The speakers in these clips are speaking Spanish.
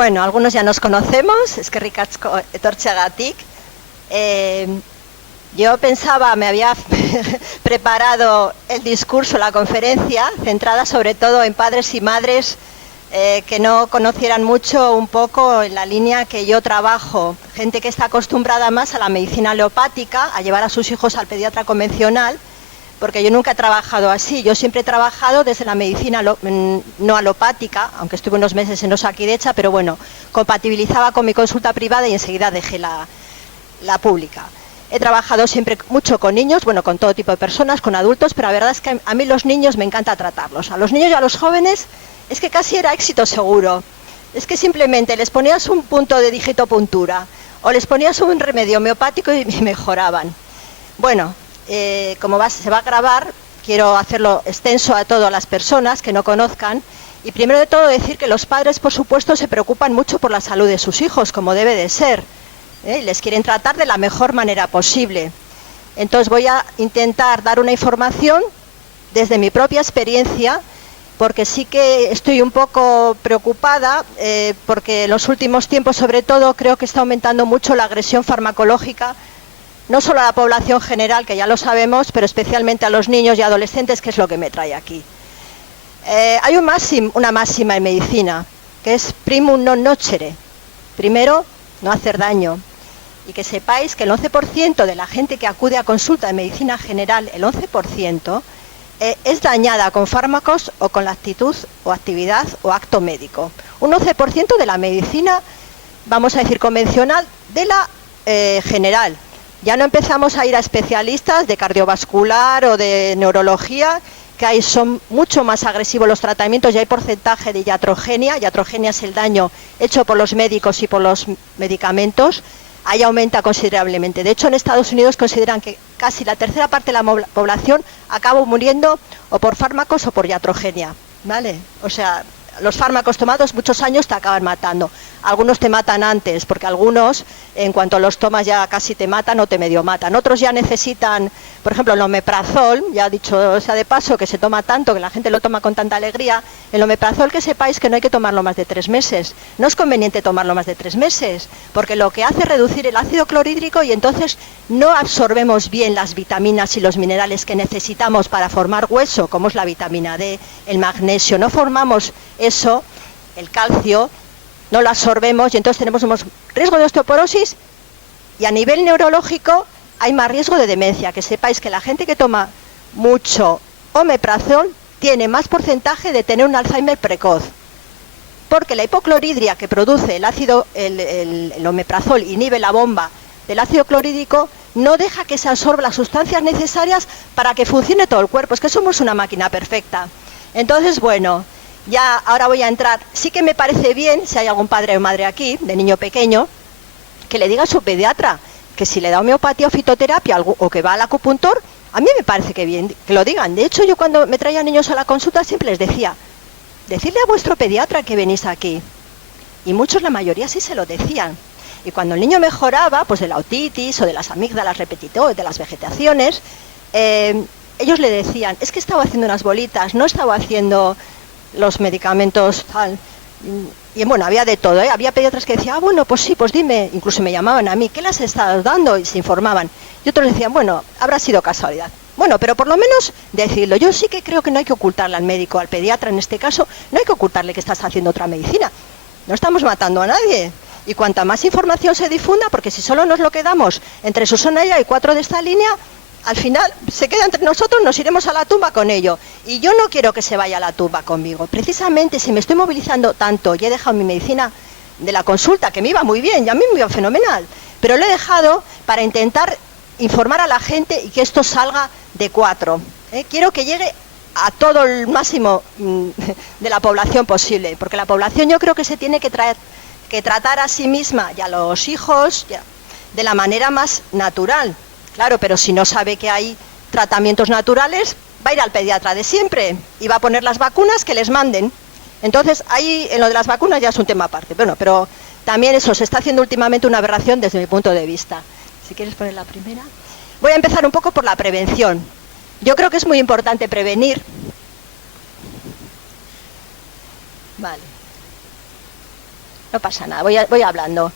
Bueno, algunos ya nos conocemos, eskerrik asko etortzeagatik. Yo pensaba, me había preparado el discurso, la conferencia, centrada sobre todo en padres y madres que no conocieran mucho un poco en la línea que yo trabajo. Gente que está acostumbrada más a la medicina alopática, a llevar a sus hijos al pediatra convencional, porque yo nunca he trabajado así. Yo siempre he trabajado desde la medicina no alopática, aunque estuve unos meses en Osakidetza, pero bueno, compatibilizaba con mi consulta privada y enseguida dejé la pública. He trabajado siempre mucho con niños, bueno, con todo tipo de personas, con adultos, pero la verdad es que a mí los niños me encanta tratarlos. A los niños y a los jóvenes es que casi era éxito seguro. Es que simplemente les ponías un punto de digitopuntura o les ponías un remedio homeopático y mejoraban. Bueno, como se va a grabar, quiero hacerlo extenso a todas las personas que no conozcan. Y primero de todo decir que los padres, por supuesto, se preocupan mucho por la salud de sus hijos, como debe de ser. Les quieren tratar de la mejor manera posible. Entonces voy a intentar dar una información desde mi propia experiencia, porque sí que estoy un poco preocupada, porque en los últimos tiempos, sobre todo, creo que está aumentando mucho la agresión farmacológica, no solo a la población general, que ya lo sabemos, pero especialmente a los niños y adolescentes, que es lo que me trae aquí. Hay una máxima en medicina, que es primum non nocere. Primero, no hacer daño. Y que sepáis que el 11% de la gente que acude a consulta de medicina general, el 11%, es dañada con fármacos o con la actitud o actividad o acto médico. Un 11% de la medicina, vamos a decir, convencional, de la general. Ya no empezamos a ir a especialistas de cardiovascular o de neurología, que ahí son mucho más agresivos los tratamientos y hay porcentaje de iatrogenia. Iatrogenia es el daño hecho por los médicos y por los medicamentos. Ahí aumenta considerablemente. De hecho, en Estados Unidos consideran que casi la tercera parte de la población acaba muriendo o por fármacos o por iatrogenia, ¿vale? O sea, los fármacos tomados muchos años te acaban matando. Algunos te matan antes, porque algunos, en cuanto los tomas, ya casi te matan o te medio matan. Otros ya necesitan, por ejemplo, el omeprazol, ya dicho sea de paso, que se toma tanto, que la gente lo toma con tanta alegría. El omeprazol, que sepáis que no hay que tomarlo más de 3 meses. No es conveniente tomarlo más de 3 meses, porque lo que hace es reducir el ácido clorhídrico y entonces no absorbemos bien las vitaminas y los minerales que necesitamos para formar hueso, como es la vitamina D, el magnesio. No formamos eso, el calcio, no lo absorbemos y entonces tenemos un riesgo de osteoporosis y a nivel neurológico hay más riesgo de demencia. Que sepáis que la gente que toma mucho omeprazol tiene más porcentaje de tener un Alzheimer precoz, porque la hipoclorhidria que produce el omeprazol inhibe la bomba del ácido clorhídrico, no deja que se absorban las sustancias necesarias para que funcione todo el cuerpo. Es que somos una máquina perfecta. Entonces, bueno, ya ahora voy a entrar. Sí que me parece bien, si hay algún padre o madre aquí, de niño pequeño, que le diga a su pediatra que si le da homeopatía o fitoterapia o que va al acupuntor, a mí me parece que bien, que lo digan. De hecho, yo cuando me traía niños a la consulta siempre les decía, decidle a vuestro pediatra que venís aquí. Y muchos, la mayoría, sí se lo decían. Y cuando el niño mejoraba, pues de la otitis o de las amígdalas repetitivas, de las vegetaciones, ellos le decían, es que estaba haciendo unas bolitas, no estaba haciendo los medicamentos tal. Y bueno, había de todo, ¿eh? Había pediatras que decían, bueno, pues sí, pues dime, incluso me llamaban a mí, ¿qué les estás dando? Y se informaban. Y otros decían, bueno, habrá sido casualidad. Bueno, pero por lo menos decirlo. Yo sí que creo que no hay que ocultarle al médico, al pediatra en este caso, no hay que ocultarle que estás haciendo otra medicina. No estamos matando a nadie. Y cuanta más información se difunda, porque si solo nos lo quedamos entre Susana y 4 de esta línea, al final se queda entre nosotros, nos iremos a la tumba con ello. Y yo no quiero que se vaya a la tumba conmigo. Precisamente si me estoy movilizando tanto y he dejado mi medicina de la consulta, que me iba muy bien, y a mí me iba fenomenal, pero lo he dejado para intentar informar a la gente y que esto salga de 4. Quiero que llegue a todo el máximo de la población posible, porque la población yo creo que se tiene que tratar a sí misma y a los hijos de la manera más natural. Claro, pero si no sabe que hay tratamientos naturales, va a ir al pediatra de siempre y va a poner las vacunas que les manden. Entonces, ahí en lo de las vacunas ya es un tema aparte. Bueno, pero también eso se está haciendo últimamente una aberración desde mi punto de vista. Si quieres poner la primera. Voy a empezar un poco por la prevención. Yo creo que es muy importante prevenir. Vale. No pasa nada, voy hablando.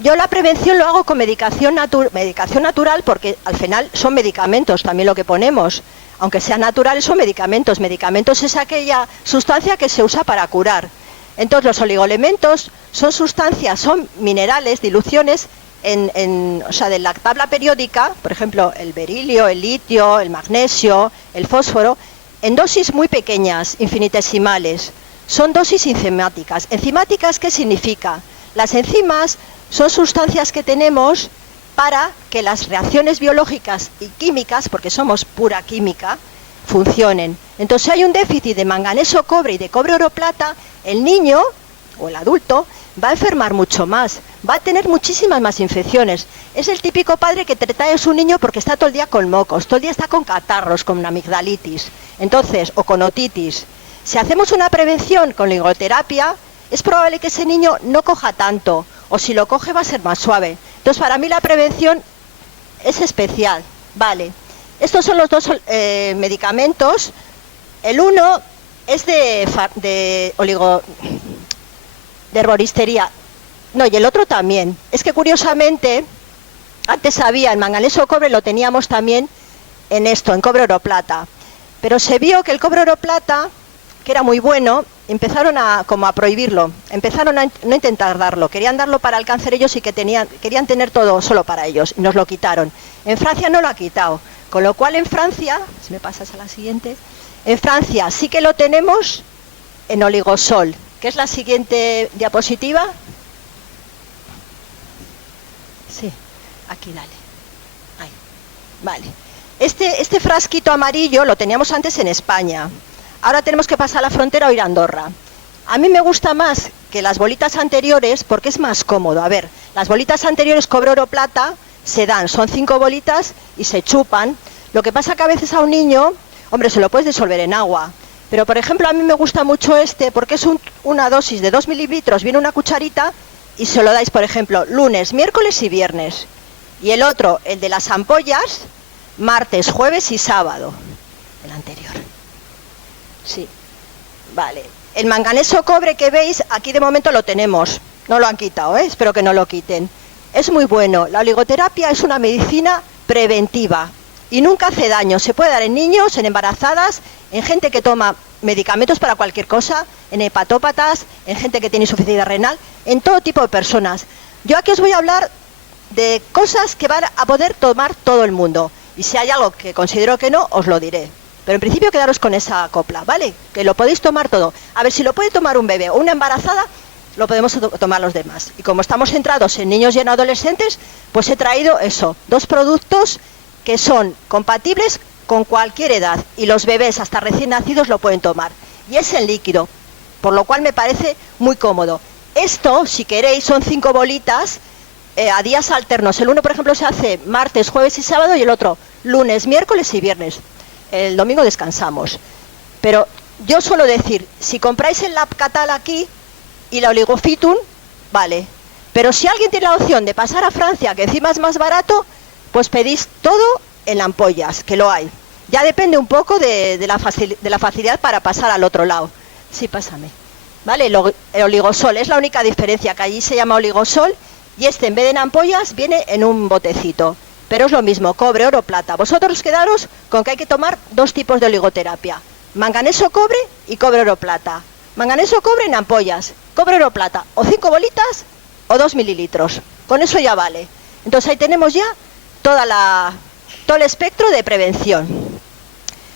Yo la prevención lo hago con medicación natural, porque al final son medicamentos también lo que ponemos. Aunque sean naturales, son medicamentos. Medicamentos es aquella sustancia que se usa para curar. Entonces los oligoelementos son sustancias, son minerales, diluciones o sea, de la tabla periódica, por ejemplo, el berilio, el litio, el magnesio, el fósforo, en dosis muy pequeñas, infinitesimales. Son dosis enzimáticas. ¿Enzimáticas qué significa? Las enzimas son sustancias que tenemos para que las reacciones biológicas y químicas, porque somos pura química, funcionen. Entonces, si hay un déficit de manganeso, cobre y de cobre, oro, plata, el niño o el adulto va a enfermar mucho más, va a tener muchísimas más infecciones. Es el típico padre que te trae a su niño porque está todo el día con mocos, todo el día está con catarros, con amigdalitis, entonces, o con otitis. Si hacemos una prevención con ligoterapia, es probable que ese niño no coja tanto, o si lo coge va a ser más suave. Entonces, para mí la prevención es especial. Vale, estos son los dos medicamentos. El uno es de herboristería. No, y el otro también. Es que curiosamente, antes había el manganeso cobre, lo teníamos también en esto, en cobre oro plata. Pero se vio que el cobre oro plata, que era muy bueno, empezaron a prohibirlo, empezaron a no intentar darlo, querían darlo para el cáncer ellos y querían tener todo solo para ellos, y nos lo quitaron. En Francia no lo ha quitado, con lo cual en Francia, si me pasas a la siguiente, en Francia sí que lo tenemos en oligosol, que es la siguiente diapositiva. Sí, aquí dale. Ahí. Vale. Este frasquito amarillo lo teníamos antes en España. Ahora tenemos que pasar la frontera o ir a Andorra. A mí me gusta más que las bolitas anteriores porque es más cómodo. A ver, las bolitas anteriores cobre, oro, plata se dan, son 5 bolitas y se chupan. Lo que pasa que a veces a un niño, hombre, se lo puedes disolver en agua. Pero, por ejemplo, a mí me gusta mucho porque es una dosis de 2 mililitros, viene una cucharita y se lo dais, por ejemplo, lunes, miércoles y viernes. Y el otro, el de las ampollas, martes, jueves y sábado. El anterior. Sí, vale. El manganeso cobre que veis, aquí de momento lo tenemos. No lo han quitado, espero que no lo quiten. Es muy bueno. La oligoterapia es una medicina preventiva y nunca hace daño. Se puede dar en niños, en embarazadas, en gente que toma medicamentos para cualquier cosa, en hepatópatas, en gente que tiene insuficiencia renal, en todo tipo de personas. Yo aquí os voy a hablar de cosas que van a poder tomar todo el mundo. Y si hay algo que considero que no, os lo diré. Pero en principio quedaros con esa copla, ¿vale? Que lo podéis tomar todo. A ver, si lo puede tomar un bebé o una embarazada, lo podemos tomar los demás. Y como estamos centrados en niños y en adolescentes, pues he traído eso, 2 productos que son compatibles con cualquier edad. Y los bebés hasta recién nacidos lo pueden tomar. Y es en líquido, por lo cual me parece muy cómodo. Esto, si queréis, son 5 bolitas a días alternos. El uno, por ejemplo, se hace martes, jueves y sábado y el otro lunes, miércoles y viernes. El domingo descansamos. Pero yo suelo decir, si compráis el Labcatal aquí y la Oligofitum, vale. Pero si alguien tiene la opción de pasar a Francia, que encima es más barato, pues pedís todo en ampollas, que lo hay. Ya depende un poco de la facilidad para pasar al otro lado. Sí, pásame. Vale, el oligosol es la única diferencia, que allí se llama oligosol y en vez de en ampollas viene en un botecito. Pero es lo mismo, cobre, oro, plata. Vosotros quedaros con que hay que tomar 2 tipos de oligoterapia. Manganeso cobre y cobre, oro, plata. Manganeso cobre en ampollas, cobre, oro, plata. O 5 bolitas o 2 mililitros. Con eso ya vale. Entonces ahí tenemos ya todo el espectro de prevención.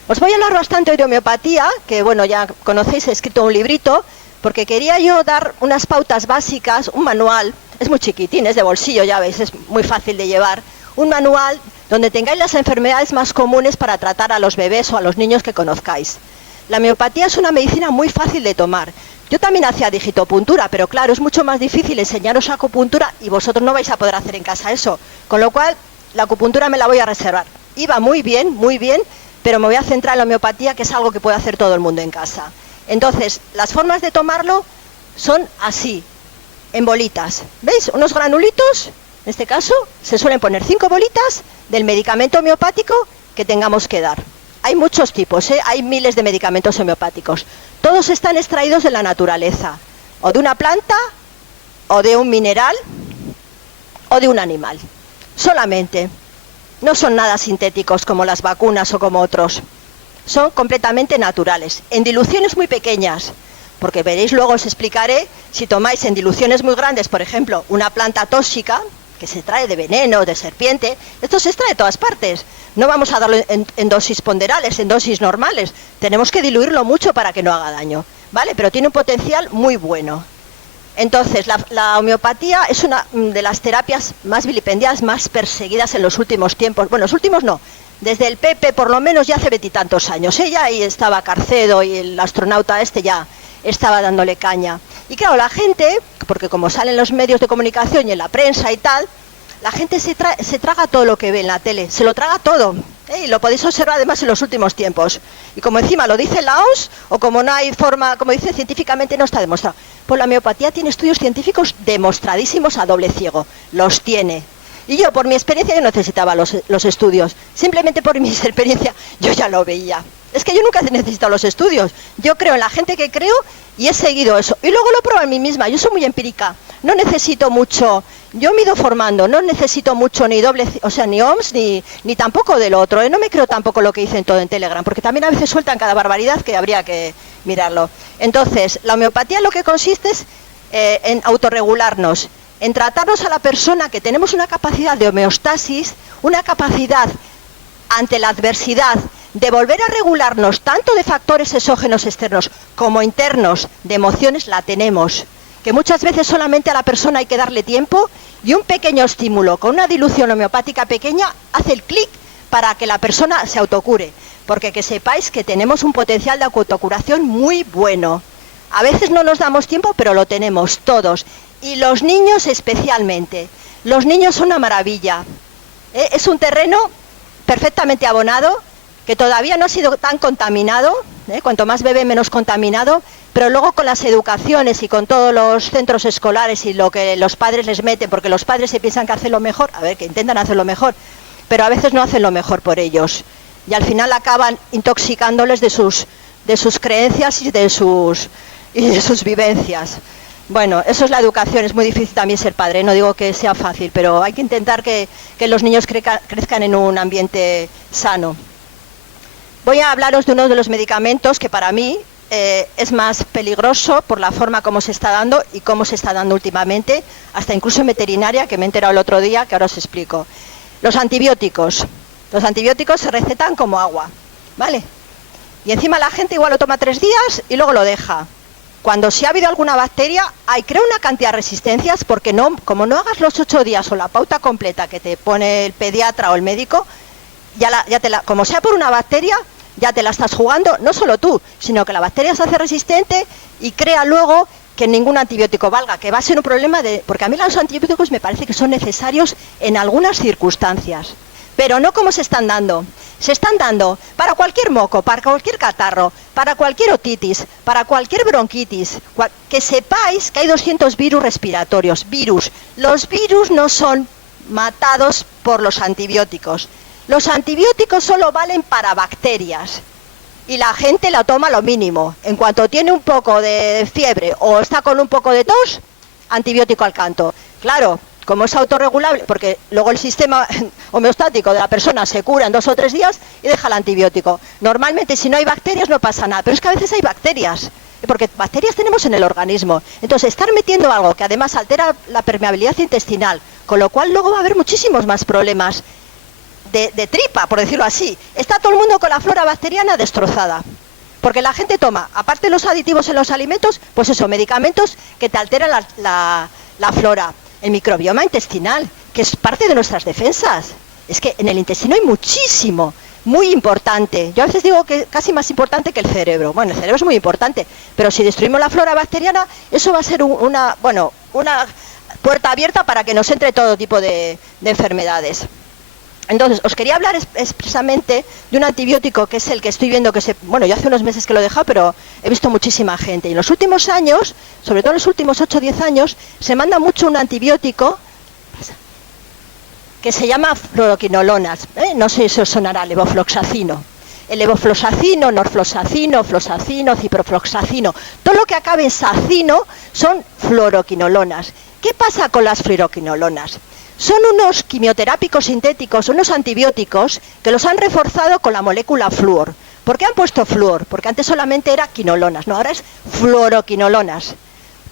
Os voy a hablar bastante hoy de homeopatía, que bueno, ya conocéis, he escrito un librito, porque quería yo dar unas pautas básicas, un manual. Es muy chiquitín, es de bolsillo, ya veis, es muy fácil de llevar. Un manual donde tengáis las enfermedades más comunes para tratar a los bebés o a los niños que conozcáis. La homeopatía es una medicina muy fácil de tomar. Yo también hacía digitopuntura, pero claro, es mucho más difícil enseñaros acupuntura y vosotros no vais a poder hacer en casa eso. Con lo cual, la acupuntura me la voy a reservar. Iba muy bien, pero me voy a centrar en la homeopatía, que es algo que puede hacer todo el mundo en casa. Entonces, las formas de tomarlo son así, en bolitas. ¿Veis? Unos granulitos. En este caso, se suelen poner 5 bolitas del medicamento homeopático que tengamos que dar. Hay muchos tipos, hay miles de medicamentos homeopáticos. Todos están extraídos de la naturaleza, o de una planta, o de un mineral o de un animal. Solamente. No son nada sintéticos como las vacunas o como otros. Son completamente naturales, en diluciones muy pequeñas. Porque veréis, luego os explicaré, si tomáis en diluciones muy grandes, por ejemplo, una planta tóxica, que se extrae de veneno, de serpiente, esto se extrae de todas partes. No vamos a darlo en dosis ponderales, en dosis normales. Tenemos que diluirlo mucho para que no haga daño, ¿vale? Pero tiene un potencial muy bueno. Entonces, la homeopatía es una de las terapias más vilipendiadas, más perseguidas en los últimos tiempos. Bueno, los últimos no. Desde el Pepe, por lo menos, ya hace 20 y tantos años. Ella ahí estaba Carcedo y el astronauta este ya estaba dándole caña. Y claro, la gente, porque como salen los medios de comunicación y en la prensa y tal, la gente se traga todo lo que ve en la tele, se lo traga todo. Y lo podéis observar además en los últimos tiempos. Y como encima lo dice la OMS, o como no hay forma, como dice científicamente, no está demostrado. Pues la homeopatía tiene estudios científicos demostradísimos a doble ciego. Los tiene. Y yo, por mi experiencia, yo no necesitaba los estudios. Simplemente por mi experiencia, yo ya lo veía. Es que yo nunca he necesitado los estudios. Yo creo en la gente que creo y he seguido eso. Y luego lo pruebo en mí misma. Yo soy muy empírica. No necesito mucho. Yo me he ido formando. No necesito mucho ni ni OMS ni tampoco del otro. No me creo tampoco lo que dicen todo en Telegram. Porque también a veces sueltan cada barbaridad que habría que mirarlo. Entonces, la homeopatía lo que consiste es en autorregularnos. En tratarnos a la persona que tenemos una capacidad de homeostasis, una capacidad ante la adversidad de volver a regularnos tanto de factores exógenos externos como internos, de emociones, la tenemos. Que muchas veces solamente a la persona hay que darle tiempo y un pequeño estímulo con una dilución homeopática pequeña hace el clic para que la persona se autocure. Porque que sepáis que tenemos un potencial de autocuración muy bueno. A veces no nos damos tiempo, pero lo tenemos todos. Y los niños especialmente. Los niños son una maravilla. Es un terreno perfectamente abonado, que todavía no ha sido tan contaminado. Cuanto más bebé, menos contaminado. Pero luego con las educaciones y con todos los centros escolares y lo que los padres les meten, porque los padres se piensan que hacen lo mejor, a ver, que intentan hacer lo mejor, pero a veces no hacen lo mejor por ellos. Y al final acaban intoxicándoles de sus creencias y de sus vivencias. Bueno, eso es la educación, es muy difícil también ser padre, no digo que sea fácil, pero hay que intentar que los niños crezcan en un ambiente sano. Voy a hablaros de uno de los medicamentos que para mí es más peligroso por la forma como se está dando y cómo se está dando últimamente, hasta incluso en veterinaria, que me he enterado el otro día, que ahora os explico. Los antibióticos. Los antibióticos se recetan como agua, ¿vale? Y encima la gente igual lo toma 3 días y luego lo deja. Cuando si ha habido alguna bacteria, crea una cantidad de resistencias, porque como no hagas los 8 días o la pauta completa que te pone el pediatra o el médico, como sea por una bacteria, ya te la estás jugando, no solo tú, sino que la bacteria se hace resistente y crea luego que ningún antibiótico valga, que va a ser un problema porque a mí los antibióticos me parece que son necesarios en algunas circunstancias, pero no como se están dando. Se están dando para cualquier moco, para cualquier catarro, para cualquier otitis, para cualquier bronquitis. Que sepáis que hay 200 virus respiratorios. Los virus no son matados por los antibióticos. Los antibióticos solo valen para bacterias. Y la gente la toma lo mínimo. En cuanto tiene un poco de fiebre o está con un poco de tos, antibiótico al canto. Claro, como es autorregulable, porque luego el sistema homeostático de la persona se cura en 2 o 3 días y deja el antibiótico. Normalmente si no hay bacterias no pasa nada, pero es que a veces hay bacterias, porque bacterias tenemos en el organismo. Entonces estar metiendo algo que además altera la permeabilidad intestinal, con lo cual luego va a haber muchísimos más problemas de tripa, por decirlo así. Está todo el mundo con la flora bacteriana destrozada. Porque la gente toma, aparte de los aditivos en los alimentos, pues eso, medicamentos que te alteran la flora. El microbioma intestinal, que es parte de nuestras defensas. Es que en el intestino hay muchísimo, muy importante. Yo a veces digo que casi más importante que el cerebro. Bueno, el cerebro es muy importante, pero si destruimos la flora bacteriana, eso va a ser una puerta abierta para que nos entre todo tipo de enfermedades. Entonces, os quería hablar expresamente de un antibiótico que es el que estoy viendo yo hace unos meses que lo he dejado, pero he visto muchísima gente. Y en los últimos años, sobre todo en los últimos 8 o 10 años, se manda mucho un antibiótico que se llama fluoroquinolonas. No sé si os sonará, levofloxacino. El levofloxacino, norfloxacino, floxacino, ciprofloxacino. Todo lo que acabe en sacino son fluoroquinolonas. ¿Qué pasa con las fluoroquinolonas? Son unos quimioterápicos sintéticos, unos antibióticos que los han reforzado con la molécula flúor. ¿Por qué han puesto flúor? Porque antes solamente era quinolonas, no, ahora es fluoroquinolonas.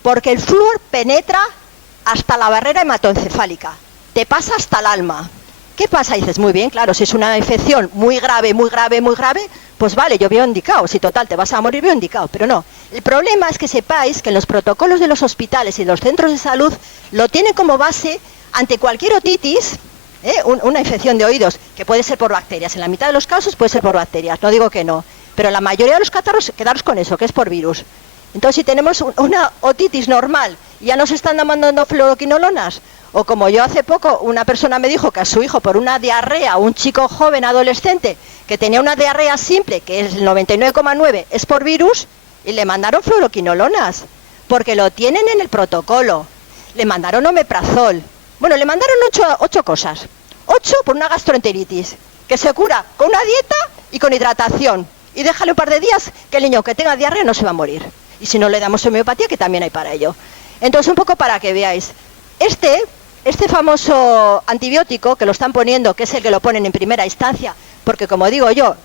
Porque el flúor penetra hasta la barrera hematoencefálica, te pasa hasta el alma. ¿Qué pasa? Y dices, muy bien, claro, si es una infección muy grave, muy grave, muy grave, pues vale, yo veo indicado, si total te vas a morir, veo indicado, pero no. El problema es que sepáis que en los protocolos de los hospitales y los centros de salud lo tienen como base ante cualquier otitis, una infección de oídos, que puede ser por bacterias, en la mitad de los casos puede ser por bacterias, no digo que no, pero la mayoría de los catarros, quedaros con eso, que es por virus. Entonces, si tenemos una otitis normal y ya nos están mandando fluoroquinolonas, o como yo hace poco, una persona me dijo que a su hijo por una diarrea, un chico joven adolescente, que tenía una diarrea simple, que es el 99,9, es por virus, y le mandaron fluoroquinolonas, porque lo tienen en el protocolo. Le mandaron omeprazol. Bueno, le mandaron 8 cosas. 8 por una gastroenteritis, que se cura con una dieta y con hidratación. Y déjale un par de días que el niño que tenga diarrea no se va a morir. Y si no le damos homeopatía, que también hay para ello. Entonces, un poco para que veáis. Este famoso antibiótico que lo están poniendo, que es el que lo ponen en primera instancia, porque como digo yo,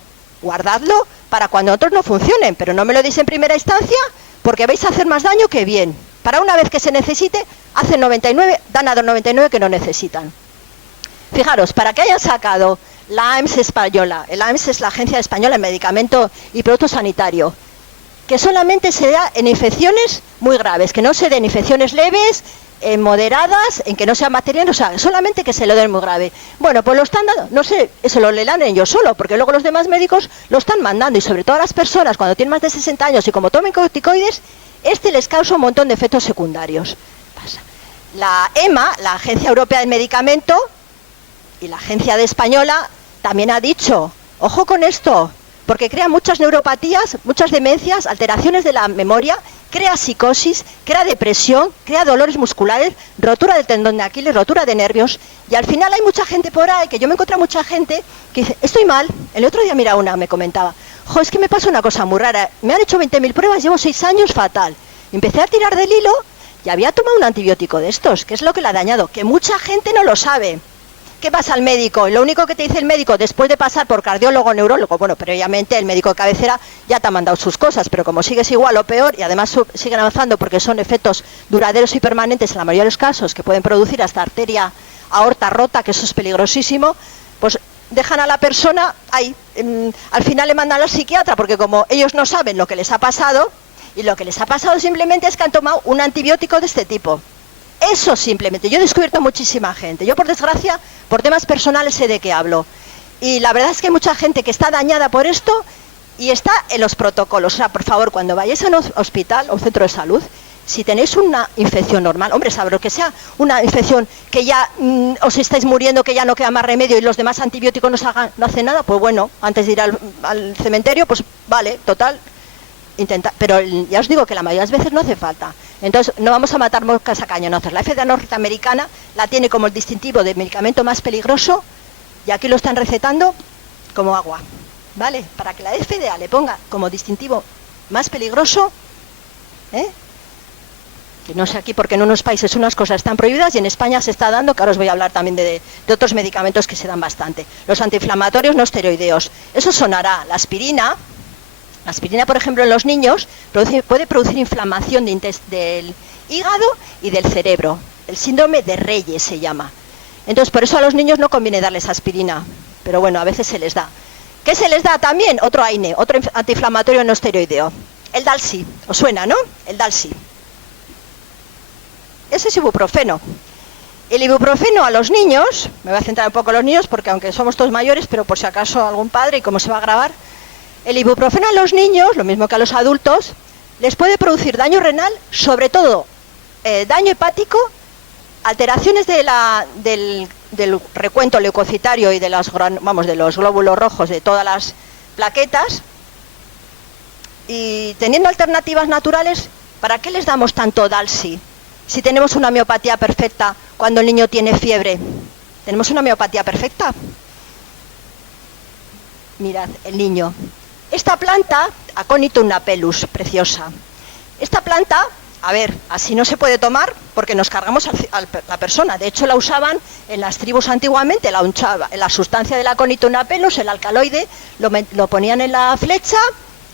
guardadlo para cuando otros no funcionen, pero no me lo deis en primera instancia porque vais a hacer más daño que bien. Para una vez que se necesite, hacen 99, dan a los 99 que no necesitan. Fijaros, para que hayan sacado la AEMS española, el AEMS es la Agencia Española de Medicamento y Producto Sanitario, que solamente se da en infecciones muy graves, que no se den infecciones leves, moderadas, en que no sean bacterianas, o sea, solamente que se lo den muy grave. Bueno, pues lo están dando, no sé, eso lo leerán ellos solo, porque luego los demás médicos lo están mandando, y sobre todo a las personas cuando tienen más de 60 años y como tomen corticoides, les causa un montón de efectos secundarios. La EMA, la Agencia Europea del Medicamento, y la Agencia Española también ha dicho, ojo con esto, porque crea muchas neuropatías, muchas demencias, alteraciones de la memoria, crea psicosis, crea depresión, crea dolores musculares, rotura del tendón de Aquiles, rotura de nervios, y al final hay mucha gente por ahí, que yo me encuentro mucha gente que dice, estoy mal. El otro día, mira, una me comentaba, es que me pasa una cosa muy rara, me han hecho 20.000 pruebas, llevo 6 años fatal. Empecé a tirar del hilo y había tomado un antibiótico de estos, que es lo que le ha dañado, que mucha gente no lo sabe. ¿Qué pasa al médico? Lo único que te dice el médico después de pasar por cardiólogo o neurólogo, bueno, previamente el médico de cabecera ya te ha mandado sus cosas, pero como sigues igual o peor, y además siguen avanzando porque son efectos duraderos y permanentes en la mayoría de los casos, que pueden producir hasta arteria aorta rota, que eso es peligrosísimo, pues dejan a la persona ahí. Al final le mandan al psiquiatra, porque como ellos no saben lo que les ha pasado, y lo que les ha pasado simplemente es que han tomado un antibiótico de este tipo. Eso simplemente. Yo he descubierto muchísima gente. Yo, por desgracia, por temas personales sé de qué hablo. Y la verdad es que hay mucha gente que está dañada por esto y está en los protocolos. O sea, por favor, cuando vayáis a un hospital o un centro de salud, si tenéis una infección normal, hombre, sabrá que sea una infección que ya os estáis muriendo, que ya no queda más remedio y los demás antibióticos no hacen nada, pues bueno, antes de ir al cementerio, pues vale, total, intenta, pero ya os digo que la mayoría de las veces no hace falta. Entonces, no vamos a matar moscas a cañonazos. La FDA norteamericana la tiene como el distintivo de medicamento más peligroso y aquí lo están recetando como agua, ¿vale? Para que la FDA le ponga como distintivo más peligroso, que no sé aquí porque en unos países unas cosas están prohibidas y en España se está dando, que ahora os voy a hablar también de otros medicamentos que se dan bastante. Los antiinflamatorios no esteroideos. Eso sonará. La aspirina, por ejemplo, en los niños puede producir inflamación del hígado y del cerebro. El síndrome de Reyes se llama. Entonces, por eso a los niños no conviene darles aspirina. Pero bueno, a veces se les da. ¿Qué se les da también? Otro AINE, otro antiinflamatorio no esteroideo. El Dalsy. ¿Os suena, no? El Dalsy. Ese es ibuprofeno. El ibuprofeno a los niños, me voy a centrar un poco en los niños porque aunque somos todos mayores, pero por si acaso algún padre y cómo se va a grabar, el ibuprofeno a los niños, lo mismo que a los adultos, les puede producir daño renal, sobre todo daño hepático, alteraciones del recuento leucocitario y de los glóbulos rojos de todas las plaquetas. Y teniendo alternativas naturales, ¿para qué les damos tanto Dalsy? Si tenemos una miopatía perfecta cuando el niño tiene fiebre. ¿Tenemos una miopatía perfecta? Mirad, el niño. Esta planta, Aconitum napellus, preciosa. Esta planta a ver, así no se puede tomar porque nos cargamos a la persona. De hecho, la usaban en las tribus antiguamente, la sustancia del aconitonapelus, el alcaloide, lo ponían en la flecha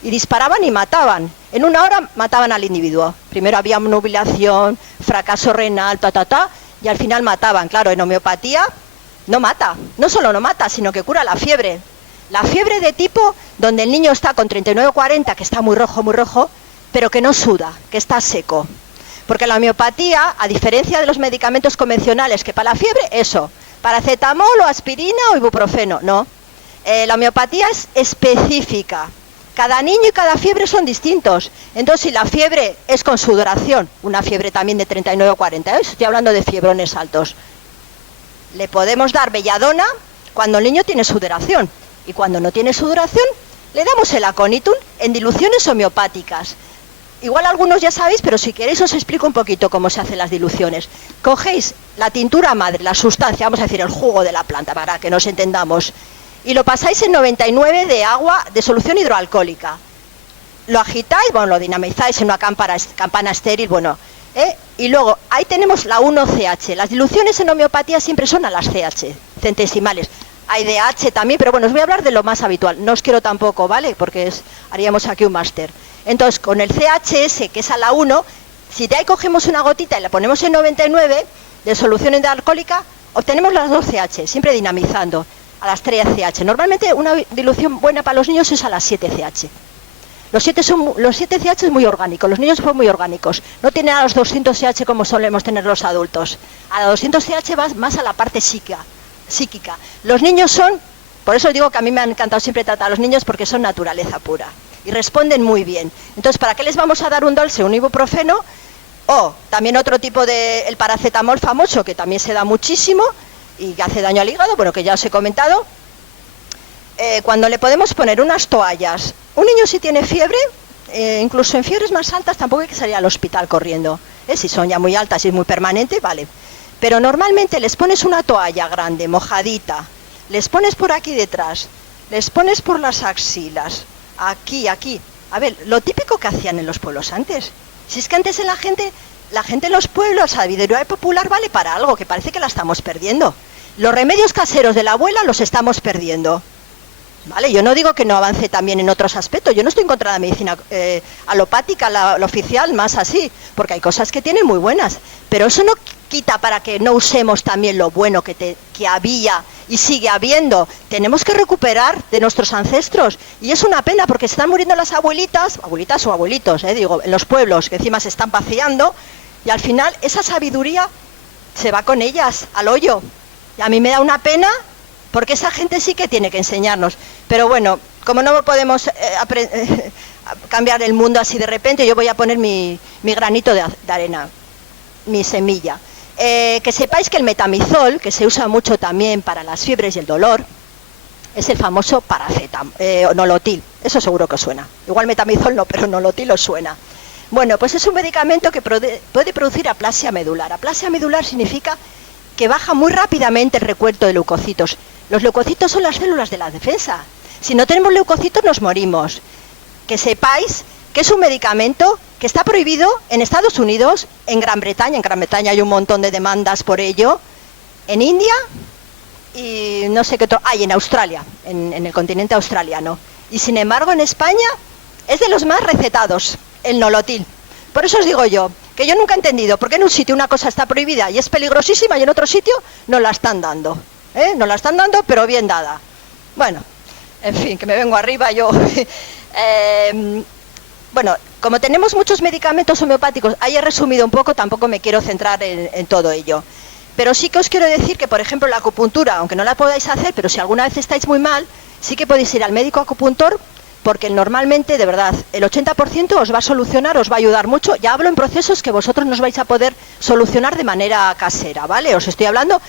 y disparaban y mataban. En una hora mataban al individuo. Primero había nubilación, fracaso renal, y al final mataban. Claro, en homeopatía no mata, no solo no mata, sino que cura la fiebre. La fiebre de tipo donde el niño está con 39-40, que está muy rojo, pero que no suda, que está seco. Porque la homeopatía, a diferencia de los medicamentos convencionales, que para la fiebre, eso, paracetamol o aspirina o ibuprofeno, no. La homeopatía es específica. Cada niño y cada fiebre son distintos. Entonces, si la fiebre es con sudoración, una fiebre también de 39-40, estoy hablando de fiebrones altos, le podemos dar belladona cuando el niño tiene sudoración. Y cuando no tiene sudoración, le damos el aconitum en diluciones homeopáticas. Igual algunos ya sabéis, pero si queréis os explico un poquito cómo se hacen las diluciones. Cogéis la tintura madre, la sustancia, vamos a decir el jugo de la planta, para que nos entendamos, y lo pasáis en 99 de agua de solución hidroalcohólica. Lo agitáis, bueno, lo dinamizáis en una campana estéril, bueno, y luego ahí tenemos la 1CH. Las diluciones en homeopatía siempre son a las CH, centesimales. Hay DH también, pero bueno, os voy a hablar de lo más habitual. No os quiero tampoco, ¿vale? Porque haríamos aquí un máster. Entonces, con el CHS, que es a la 1, si de ahí cogemos una gotita y la ponemos en 99 de solución hidroalcohólica, obtenemos las 2 CH, siempre dinamizando a las 3 CH. Normalmente una dilución buena para los niños es a las 7 CH. Los 7 CH es muy orgánico, los niños son muy orgánicos. No tienen a los 200 CH como solemos tener los adultos. A los 200 CH vas más a la parte psíquica. Los niños son, por eso digo que a mí me ha encantado siempre tratar a los niños porque son naturaleza pura y responden muy bien. Entonces, ¿para qué les vamos a dar un dulce, un ibuprofeno? O también otro tipo de, el paracetamol famoso, que también se da muchísimo y que hace daño al hígado, bueno, que ya os he comentado. Cuando le podemos poner unas toallas, un niño si tiene fiebre, incluso en fiebres más altas tampoco hay que salir al hospital corriendo. Si son ya muy altas y es muy permanente, vale. Pero normalmente les pones una toalla grande, mojadita, les pones por aquí detrás, les pones por las axilas, aquí. A ver, lo típico que hacían en los pueblos antes. Si es que antes la gente en los pueblos, la sabiduría popular vale para algo, que parece que la estamos perdiendo. Los remedios caseros de la abuela los estamos perdiendo. Vale, yo no digo que no avance también en otros aspectos, yo no estoy en contra de la medicina alopática, la oficial, más así, porque hay cosas que tienen muy buenas, pero eso no quita para que no usemos también lo bueno que había y sigue habiendo. Tenemos que recuperar de nuestros ancestros, y es una pena porque se están muriendo las abuelitas o abuelitos, digo, en los pueblos, que encima se están vaciando, y al final esa sabiduría se va con ellas al hoyo, y a mí me da una pena, porque esa gente sí que tiene que enseñarnos. Pero bueno, como no podemos cambiar el mundo así de repente, yo voy a poner mi granito de arena, mi semilla. Que sepáis que el metamizol, que se usa mucho también para las fiebres y el dolor, es el famoso nolotil. Eso seguro que os suena. Igual metamizol no, pero nolotil os suena. Bueno, pues es un medicamento que puede producir aplasia medular. Aplasia medular significa que baja muy rápidamente el recuento de leucocitos. Los leucocitos son las células de la defensa. Si no tenemos leucocitos nos morimos. Que sepáis que es un medicamento que está prohibido en Estados Unidos, en Gran Bretaña. En Gran Bretaña hay un montón de demandas por ello. En India y no sé qué otro. En Australia, en el continente australiano. Y sin embargo en España es de los más recetados, el nolotil. Por eso os digo yo, que yo nunca he entendido por qué en un sitio una cosa está prohibida y es peligrosísima y en otro sitio no la están dando. Nos la están dando, pero bien dada. Bueno, en fin, que me vengo arriba yo. Bueno, como tenemos muchos medicamentos homeopáticos, ahí he resumido un poco, tampoco me quiero centrar en todo ello. Pero sí que os quiero decir que, por ejemplo, la acupuntura, aunque no la podáis hacer, pero si alguna vez estáis muy mal, sí que podéis ir al médico acupuntor, porque normalmente, de verdad, el 80% os va a solucionar, os va a ayudar mucho. Ya hablo en procesos que vosotros nos vais a poder solucionar de manera casera, ¿vale? Os estoy hablando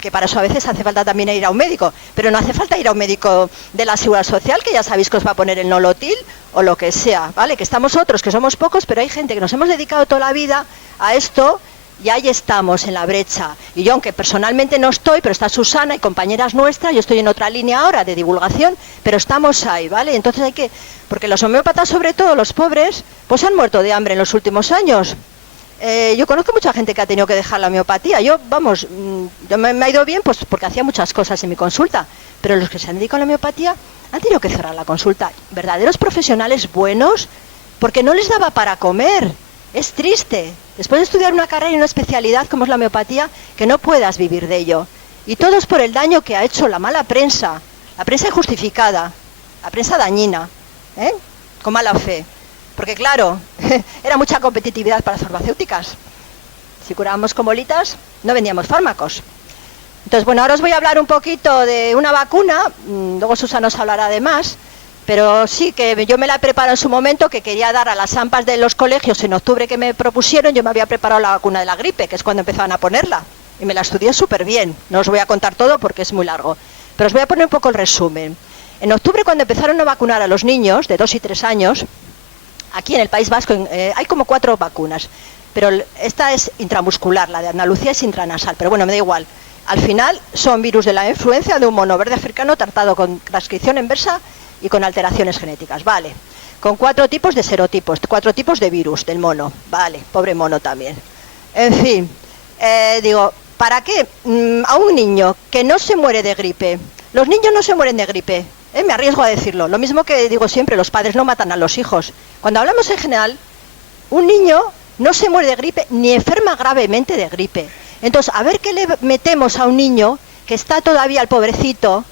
que para eso a veces hace falta también ir a un médico, pero no hace falta ir a un médico de la Seguridad Social, que ya sabéis que os va a poner el nolotil o lo que sea, ¿vale? Que estamos otros, que somos pocos, pero hay gente que nos hemos dedicado toda la vida a esto y ahí estamos en la brecha. Y yo, aunque personalmente no estoy, pero está Susana y compañeras nuestras, yo estoy en otra línea ahora de divulgación, pero estamos ahí, ¿vale? Entonces hay que, porque los homeópatas, sobre todo los pobres, pues han muerto de hambre en los últimos años. yo conozco mucha gente que ha tenido que dejar la homeopatía. Yo, vamos, me ha ido bien pues porque hacía muchas cosas en mi consulta, pero los que se han dedicado a la homeopatía han tenido que cerrar la consulta. Verdaderos profesionales buenos, porque no les daba para comer. Es triste, después de estudiar una carrera y una especialidad como es la homeopatía, que no puedas vivir de ello. Y todo es por el daño que ha hecho la mala prensa, la prensa injustificada, la prensa dañina, con mala fe. Porque claro, era mucha competitividad para las farmacéuticas. Si curábamos con bolitas, no vendíamos fármacos. Entonces, bueno, ahora os voy a hablar un poquito de una vacuna, luego Susana os hablará de más, pero sí que yo me la he preparado en su momento, que quería dar a las AMPAs de los colegios en octubre que me propusieron. Yo me había preparado la vacuna de la gripe, que es cuando empezaban a ponerla, y me la estudié súper bien. No os voy a contar todo porque es muy largo, pero os voy a poner un poco el resumen. En octubre, cuando empezaron a vacunar a los niños de 2 y 3 años, aquí en el País Vasco hay como 4 vacunas, pero esta es intramuscular, la de Andalucía es intranasal, pero bueno, me da igual. Al final son virus de la influenza de un mono verde africano tratado con transcripción inversa y con alteraciones genéticas, vale. Con 4 tipos de serotipos, 4 tipos de virus del mono, vale, pobre mono también. En fin, digo, ¿para qué a un niño que no se muere de gripe? Los niños no se mueren de gripe, me arriesgo a decirlo. Lo mismo que digo siempre, los padres no matan a los hijos. Cuando hablamos en general, un niño no se muere de gripe ni enferma gravemente de gripe. Entonces, a ver qué le metemos a un niño que está todavía, el pobrecito,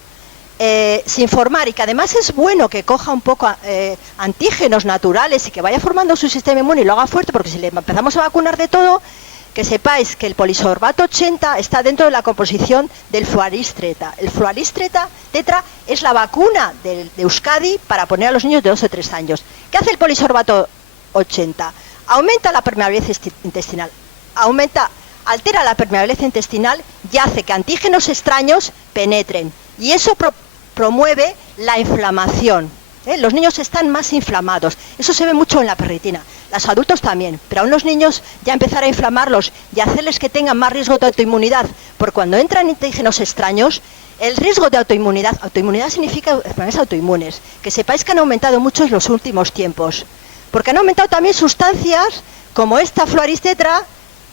sin formar, y que además es bueno que coja un poco antígenos naturales y que vaya formando su sistema inmune y lo haga fuerte, porque si le empezamos a vacunar de todo, que sepáis que el polisorbato 80 está dentro de la composición del Fluaristreta. El Fluaristreta tetra es la vacuna de Euskadi para poner a los niños de 2 o 3 años. ¿Qué hace el polisorbato 80? Aumenta la permeabilidad intestinal, altera la permeabilidad intestinal y hace que antígenos extraños penetren. Y eso promueve la inflamación. Los niños están más inflamados. Eso se ve mucho en la perritina. Los adultos también. Pero aún los niños ya empezar a inflamarlos y hacerles que tengan más riesgo de autoinmunidad. Porque cuando entran antígenos extraños, el riesgo de autoinmunidad significa enfermedades autoinmunes, que sepáis que han aumentado mucho en los últimos tiempos. Porque han aumentado también sustancias como esta Fluaristetra,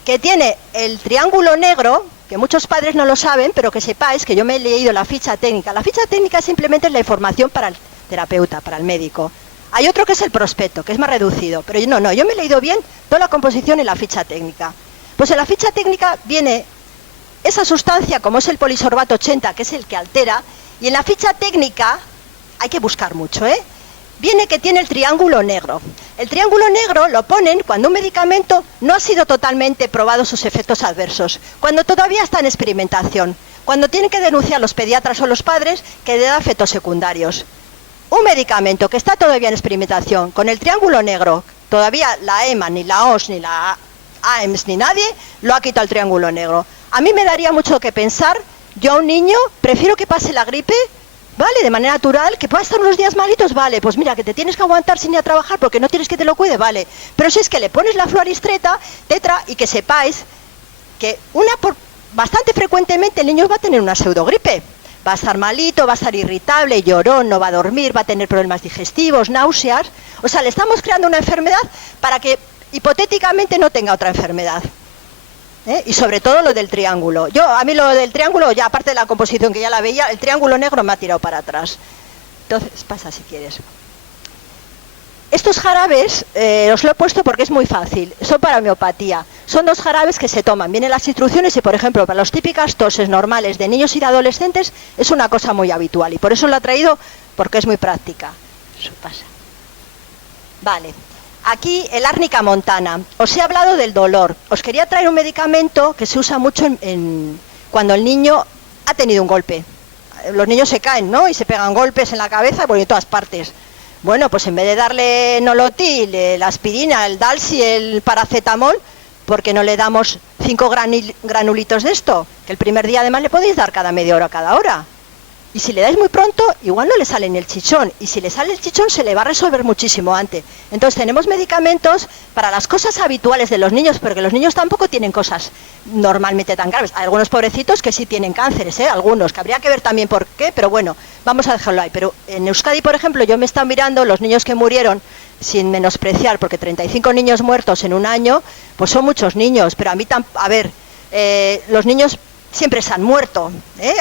que tiene el triángulo negro, que muchos padres no lo saben, pero que sepáis que yo me he leído la ficha técnica. La ficha técnica simplemente es la información para el terapeuta, para el médico. Hay otro que es el prospecto, que es más reducido, pero yo me he leído bien toda la composición en la ficha técnica. Pues en la ficha técnica viene esa sustancia, como es el polisorbato 80, que es el que altera, y en la ficha técnica hay que buscar mucho, viene que tiene el triángulo negro. El triángulo negro lo ponen cuando un medicamento no ha sido totalmente probado sus efectos adversos, cuando todavía está en experimentación, cuando tienen que denunciar los pediatras o los padres que da efectos secundarios. Un medicamento que está todavía en experimentación, con el triángulo negro, todavía la EMA, ni la OMS, ni la AEMS, ni nadie, lo ha quitado el triángulo negro. A mí me daría mucho que pensar. Yo a un niño prefiero que pase la gripe, vale, de manera natural, que pueda estar unos días malitos, vale, pues mira, que te tienes que aguantar sin ir a trabajar porque no tienes que te lo cuide, vale. Pero si es que le pones la Fluaristreta, tetra, y que sepáis que bastante frecuentemente el niño va a tener una pseudogripe. Va a estar malito, va a estar irritable, llorón, no va a dormir, va a tener problemas digestivos, náuseas. O sea, le estamos creando una enfermedad para que hipotéticamente no tenga otra enfermedad. Y sobre todo lo del triángulo. A mí lo del triángulo, ya aparte de la composición que ya la veía, el triángulo negro me ha tirado para atrás. Entonces, pasa si quieres. Estos jarabes, os lo he puesto porque es muy fácil, son para homeopatía. Son 2 jarabes que se toman. Vienen las instrucciones y, por ejemplo, para las típicas toses normales de niños y de adolescentes es una cosa muy habitual. Y por eso lo he traído, porque es muy práctica. Eso pasa. Vale. Aquí el árnica montana. Os he hablado del dolor. Os quería traer un medicamento que se usa mucho cuando el niño ha tenido un golpe. Los niños se caen, ¿no? Y se pegan golpes en la cabeza por en todas partes. Bueno, pues en vez de darle Nolotil, la aspirina, el Dalsi, el paracetamol, ¿por qué no le damos 5 granulitos de esto? Que el primer día además le podéis dar cada media hora, cada hora. Y si le dais muy pronto, igual no le sale ni el chichón. Y si le sale el chichón, se le va a resolver muchísimo antes. Entonces tenemos medicamentos para las cosas habituales de los niños, porque los niños tampoco tienen cosas normalmente tan graves. Hay algunos pobrecitos que sí tienen cánceres, algunos, que habría que ver también por qué, pero bueno, vamos a dejarlo ahí. Pero en Euskadi, por ejemplo, yo me he estado mirando los niños que murieron sin menospreciar, porque 35 niños muertos en un año, pues son muchos niños, pero a mí, los niños siempre se han muerto, ¿eh?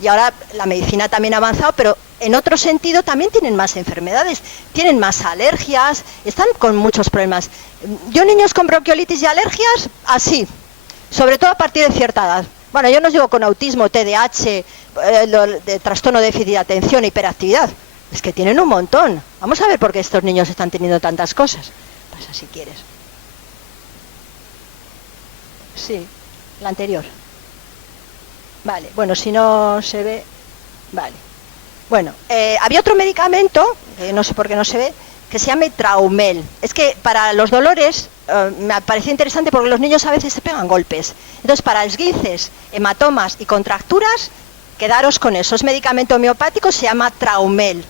Y ahora la medicina también ha avanzado, pero en otro sentido también tienen más enfermedades, tienen más alergias, están con muchos problemas. Yo niños con bronquiolitis y alergias, así, sobre todo a partir de cierta edad. Bueno, yo no os digo con autismo, TDAH, de trastorno de déficit de atención, hiperactividad. Es que tienen un montón. Vamos a ver por qué estos niños están teniendo tantas cosas. Pasa si quieres. Sí, la anterior. Vale, bueno, si no se ve... Vale. Bueno, había otro medicamento, no sé por qué no se ve, que se llama Traumel. Es que para los dolores me parecía interesante porque los niños a veces se pegan golpes. Entonces, para esguinces, hematomas y contracturas, quedaros con eso. Es medicamento homeopático, se llama Traumel.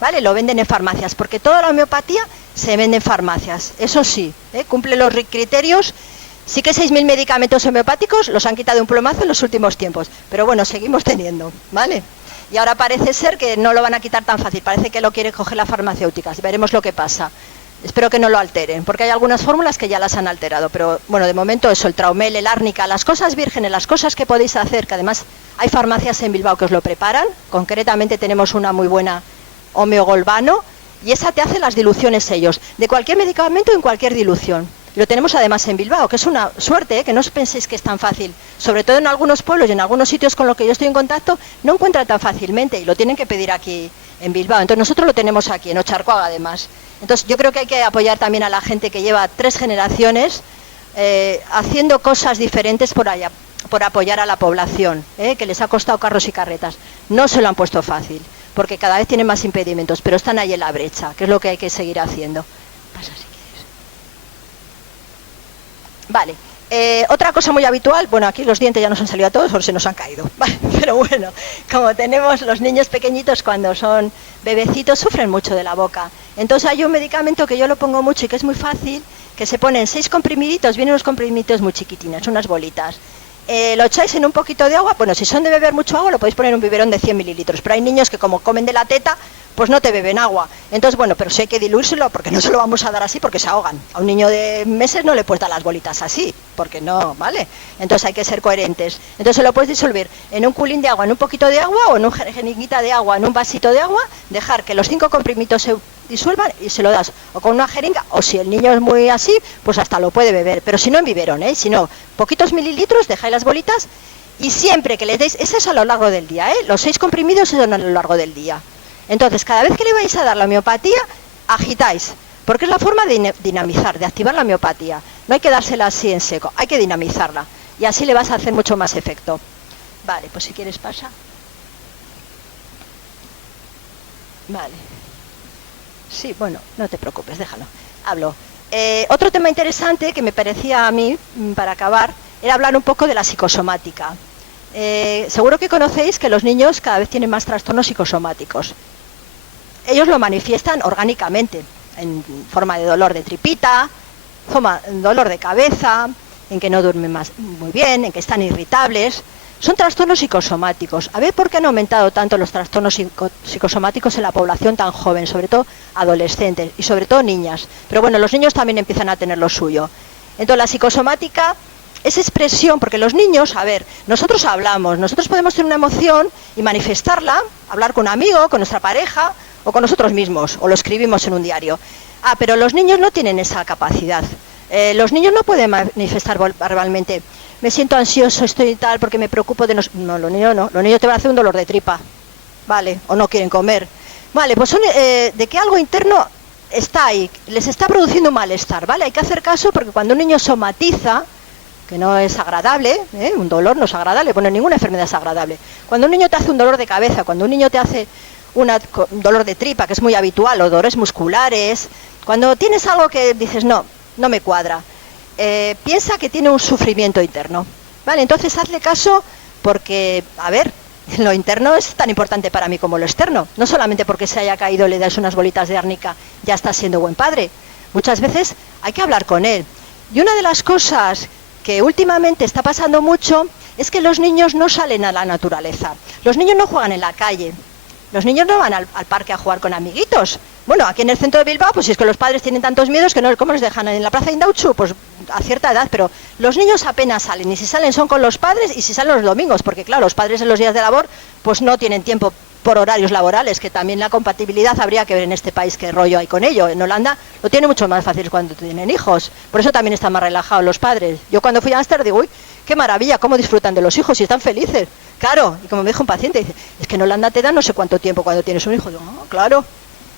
¿Vale? Lo venden en farmacias, porque toda la homeopatía se vende en farmacias. Eso sí, cumple los criterios. Sí que 6.000 medicamentos homeopáticos los han quitado de un plumazo en los últimos tiempos. Pero bueno, seguimos teniendo, ¿vale? Y ahora parece ser que no lo van a quitar tan fácil. Parece que lo quiere coger las farmacéuticas. Veremos lo que pasa. Espero que no lo alteren, porque hay algunas fórmulas que ya las han alterado. Pero bueno, de momento eso, el Traumel, el árnica, las cosas vírgenes, las cosas que podéis hacer, que además hay farmacias en Bilbao que os lo preparan. Concretamente tenemos una muy buena, Homeogolbano, y esa te hace las diluciones ellos, de cualquier medicamento en cualquier dilución. Lo tenemos además en Bilbao, que es una suerte, que no os penséis que es tan fácil. Sobre todo en algunos pueblos y en algunos sitios con los que yo estoy en contacto, no encuentran tan fácilmente y lo tienen que pedir aquí en Bilbao. Entonces nosotros lo tenemos aquí, en Ocharcoaga además. Entonces yo creo que hay que apoyar también a la gente que lleva 3 generaciones haciendo cosas diferentes por apoyar a la población, que les ha costado carros y carretas. No se lo han puesto fácil, porque cada vez tienen más impedimentos, pero están ahí en la brecha, que es lo que hay que seguir haciendo. Pasa si quieres. Vale, otra cosa muy habitual, bueno, aquí los dientes ya nos han salido a todos o se nos han caído, vale, pero bueno, como tenemos los niños pequeñitos cuando son bebecitos sufren mucho de la boca. Entonces hay un medicamento que yo lo pongo mucho y que es muy fácil, que se ponen 6 comprimiditos, vienen unos comprimiditos muy chiquitines, unas bolitas. Lo echáis en un poquito de agua. Bueno, si son de beber mucho agua lo podéis poner en un biberón de 100 mililitros, pero hay niños que como comen de la teta pues no te beben agua. Entonces bueno, pero sí hay que diluírselo, porque no se lo vamos a dar así porque se ahogan. A un niño de meses no le puedes dar las bolitas así, porque no, ¿vale? Entonces hay que ser coherentes. Entonces lo puedes disolver en un culín de agua, en un poquito de agua, o en una jeringuita de agua, en un vasito de agua, dejar que los 5 comprimitos se disuelvan y se lo das, o con una jeringa, o si el niño es muy así, pues hasta lo puede beber, pero si no en biberón, si no, poquitos mililitros, dejáis las bolitas, y siempre que le deis, eso es a lo largo del día, los 6 comprimidos son a lo largo del día. Entonces, cada vez que le vais a dar la homeopatía, agitáis, porque es la forma de dinamizar, de activar la homeopatía. No hay que dársela así en seco, hay que dinamizarla, y así le vas a hacer mucho más efecto. Vale, pues si quieres pasa. Vale. Sí, bueno, no te preocupes, déjalo. Hablo. Otro tema interesante que me parecía a mí, para acabar, era hablar un poco de la psicosomática. Seguro que conocéis que los niños cada vez tienen más trastornos psicosomáticos. Ellos lo manifiestan orgánicamente, en forma de dolor de tripita, dolor de cabeza, en que no duermen muy bien, en que están irritables. Son trastornos psicosomáticos. A ver por qué han aumentado tanto los trastornos psicosomáticos en la población tan joven, sobre todo adolescentes y sobre todo niñas. Pero bueno, los niños también empiezan a tener lo suyo. Entonces la psicosomática es expresión, porque los niños, a ver, nosotros hablamos, nosotros podemos tener una emoción y manifestarla, hablar con un amigo, con nuestra pareja o con nosotros mismos, o lo escribimos en un diario. Pero los niños no tienen esa capacidad. Los niños no pueden manifestar verbalmente. Me siento ansioso, estoy tal, porque me preocupo de... No, los niños no. Los niños te van a hacer un dolor de tripa, ¿vale? O no quieren comer. Vale, pues son de que algo interno está ahí, les está produciendo un malestar, ¿vale? Hay que hacer caso, porque cuando un niño somatiza, que no es agradable, un dolor no es agradable, bueno, ninguna enfermedad es agradable. Cuando un niño te hace un dolor de cabeza, cuando un niño te hace un dolor de tripa, que es muy habitual, o dolores musculares, cuando tienes algo que dices, no me cuadra, piensa que tiene un sufrimiento interno, ¿vale? Entonces hazle caso, porque, a ver, lo interno es tan importante para mí como lo externo. No solamente porque se haya caído le das unas bolitas de árnica, ya está siendo buen padre. Muchas veces hay que hablar con él. Y una de las cosas que últimamente está pasando mucho es que los niños no salen a la naturaleza. Los niños no juegan en la calle. Los niños no van al parque a jugar con amiguitos. Bueno, aquí en el centro de Bilbao, pues si es que los padres tienen tantos miedos que no, ¿cómo les dejan? En la plaza de Indautxu, pues a cierta edad, pero los niños apenas salen, y si salen son con los padres y si salen los domingos, porque claro, los padres en los días de labor pues no tienen tiempo por horarios laborales, que también la compatibilidad habría que ver en este país qué rollo hay con ello. En Holanda lo tiene mucho más fácil cuando tienen hijos, por eso también están más relajados los padres. Yo cuando fui a Ámsterdam digo, uy, qué maravilla, cómo disfrutan de los hijos y están felices. Claro, y como me dijo un paciente, dice, es que en Holanda te dan no sé cuánto tiempo cuando tienes un hijo. Digo, oh, claro.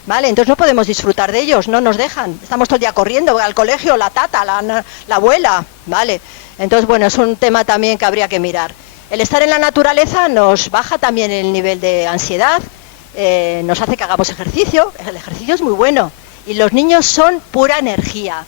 Vale, entonces no podemos disfrutar de ellos, no nos dejan. Estamos todo el día corriendo al colegio, la tata, la abuela, vale. Entonces, bueno, es un tema también que habría que mirar. El estar en la naturaleza nos baja también el nivel de ansiedad, nos hace que hagamos ejercicio. El ejercicio es muy bueno y los niños son pura energía.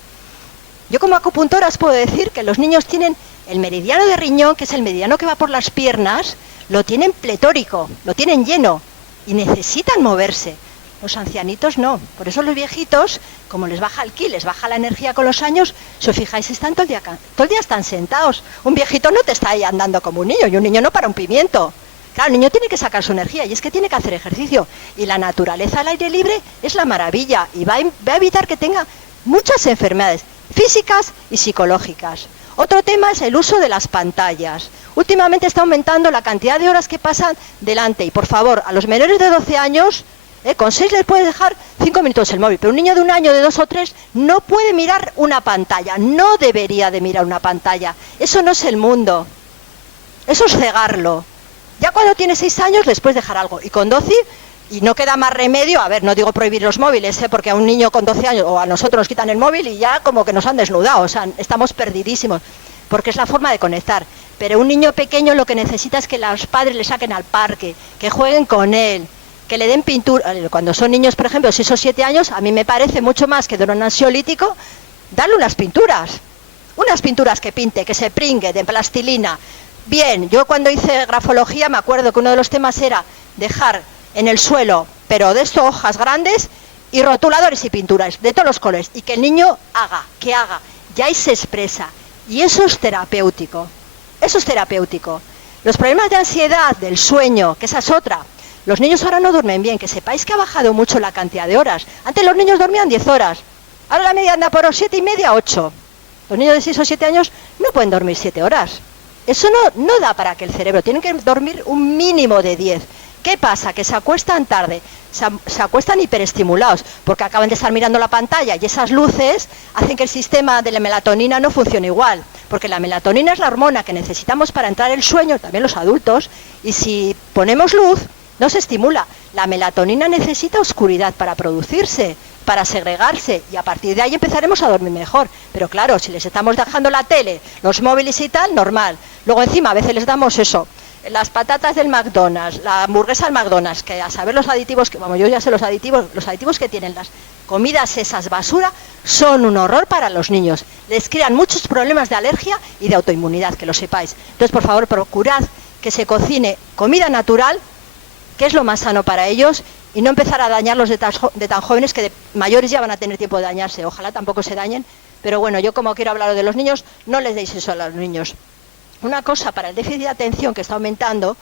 Yo como acupuntora os puedo decir que los niños tienen el meridiano de riñón, que es el meridiano que va por las piernas, lo tienen pletórico, lo tienen lleno y necesitan moverse. Los ancianitos no, por eso los viejitos, como les baja el ki, les baja la energía con los años, si os fijáis están todo el día están sentados. Un viejito no te está ahí andando como un niño, y un niño no para un pimiento. Claro, el niño tiene que sacar su energía y es que tiene que hacer ejercicio. Y la naturaleza al aire libre es la maravilla y va a evitar que tenga muchas enfermedades físicas y psicológicas. Otro tema es el uso de las pantallas. Últimamente está aumentando la cantidad de horas que pasan delante y por favor, a los menores de 12 años... con 6 les puedes dejar 5 minutos el móvil, pero un niño de 1 año, de 2 o 3, no puede mirar una pantalla, no debería de mirar una pantalla. Eso no es el mundo, eso es cegarlo. Ya cuando tiene 6 años les puedes dejar algo, y con 12, y no queda más remedio, a ver, no digo prohibir los móviles, porque a un niño con 12 años, o a nosotros nos quitan el móvil y ya como que nos han desnudado, o sea, estamos perdidísimos, porque es la forma de conectar. Pero un niño pequeño lo que necesita es que los padres le saquen al parque, que jueguen con él, que le den pintura. Cuando son niños, por ejemplo, 6 o 7 años, a mí me parece mucho más que de un ansiolítico darle unas pinturas que pinte, que se pringue de plastilina. Bien, yo cuando hice grafología me acuerdo que uno de los temas era dejar en el suelo, pero de estas hojas grandes, y rotuladores y pinturas de todos los colores, y que el niño haga, y ahí se expresa, y eso es terapéutico, Los problemas de ansiedad, del sueño, que esa es otra. Los niños ahora no duermen bien, que sepáis que ha bajado mucho la cantidad de horas. Antes los niños dormían 10 horas, ahora la media anda por 7,5, 8. Los niños de 6 o 7 años no pueden dormir 7 horas. Eso no da para que el cerebro, tienen que dormir un mínimo de 10. ¿Qué pasa? Que se acuestan tarde, se acuestan hiperestimulados, porque acaban de estar mirando la pantalla y esas luces hacen que el sistema de la melatonina no funcione igual, porque la melatonina es la hormona que necesitamos para entrar en el sueño, también los adultos, y si ponemos luz, no se estimula. La melatonina necesita oscuridad para producirse, para segregarse, y a partir de ahí empezaremos a dormir mejor. Pero claro, si les estamos dejando la tele, los móviles y tal, normal. Luego encima a veces les damos eso, las patatas del McDonald's, la hamburguesa del McDonald's, que a saber los aditivos, que vamos, yo ya sé los aditivos que tienen las comidas esas basura, son un horror para los niños. Les crean muchos problemas de alergia y de autoinmunidad, que lo sepáis. Entonces, por favor, procurad que se cocine comida natural, que es lo más sano para ellos, y no empezar a dañarlos de tan jóvenes, que de mayores ya van a tener tiempo de dañarse. Ojalá tampoco se dañen, pero bueno, yo como quiero hablar de los niños, no les deis eso a los niños. Una cosa para el déficit de atención que está aumentando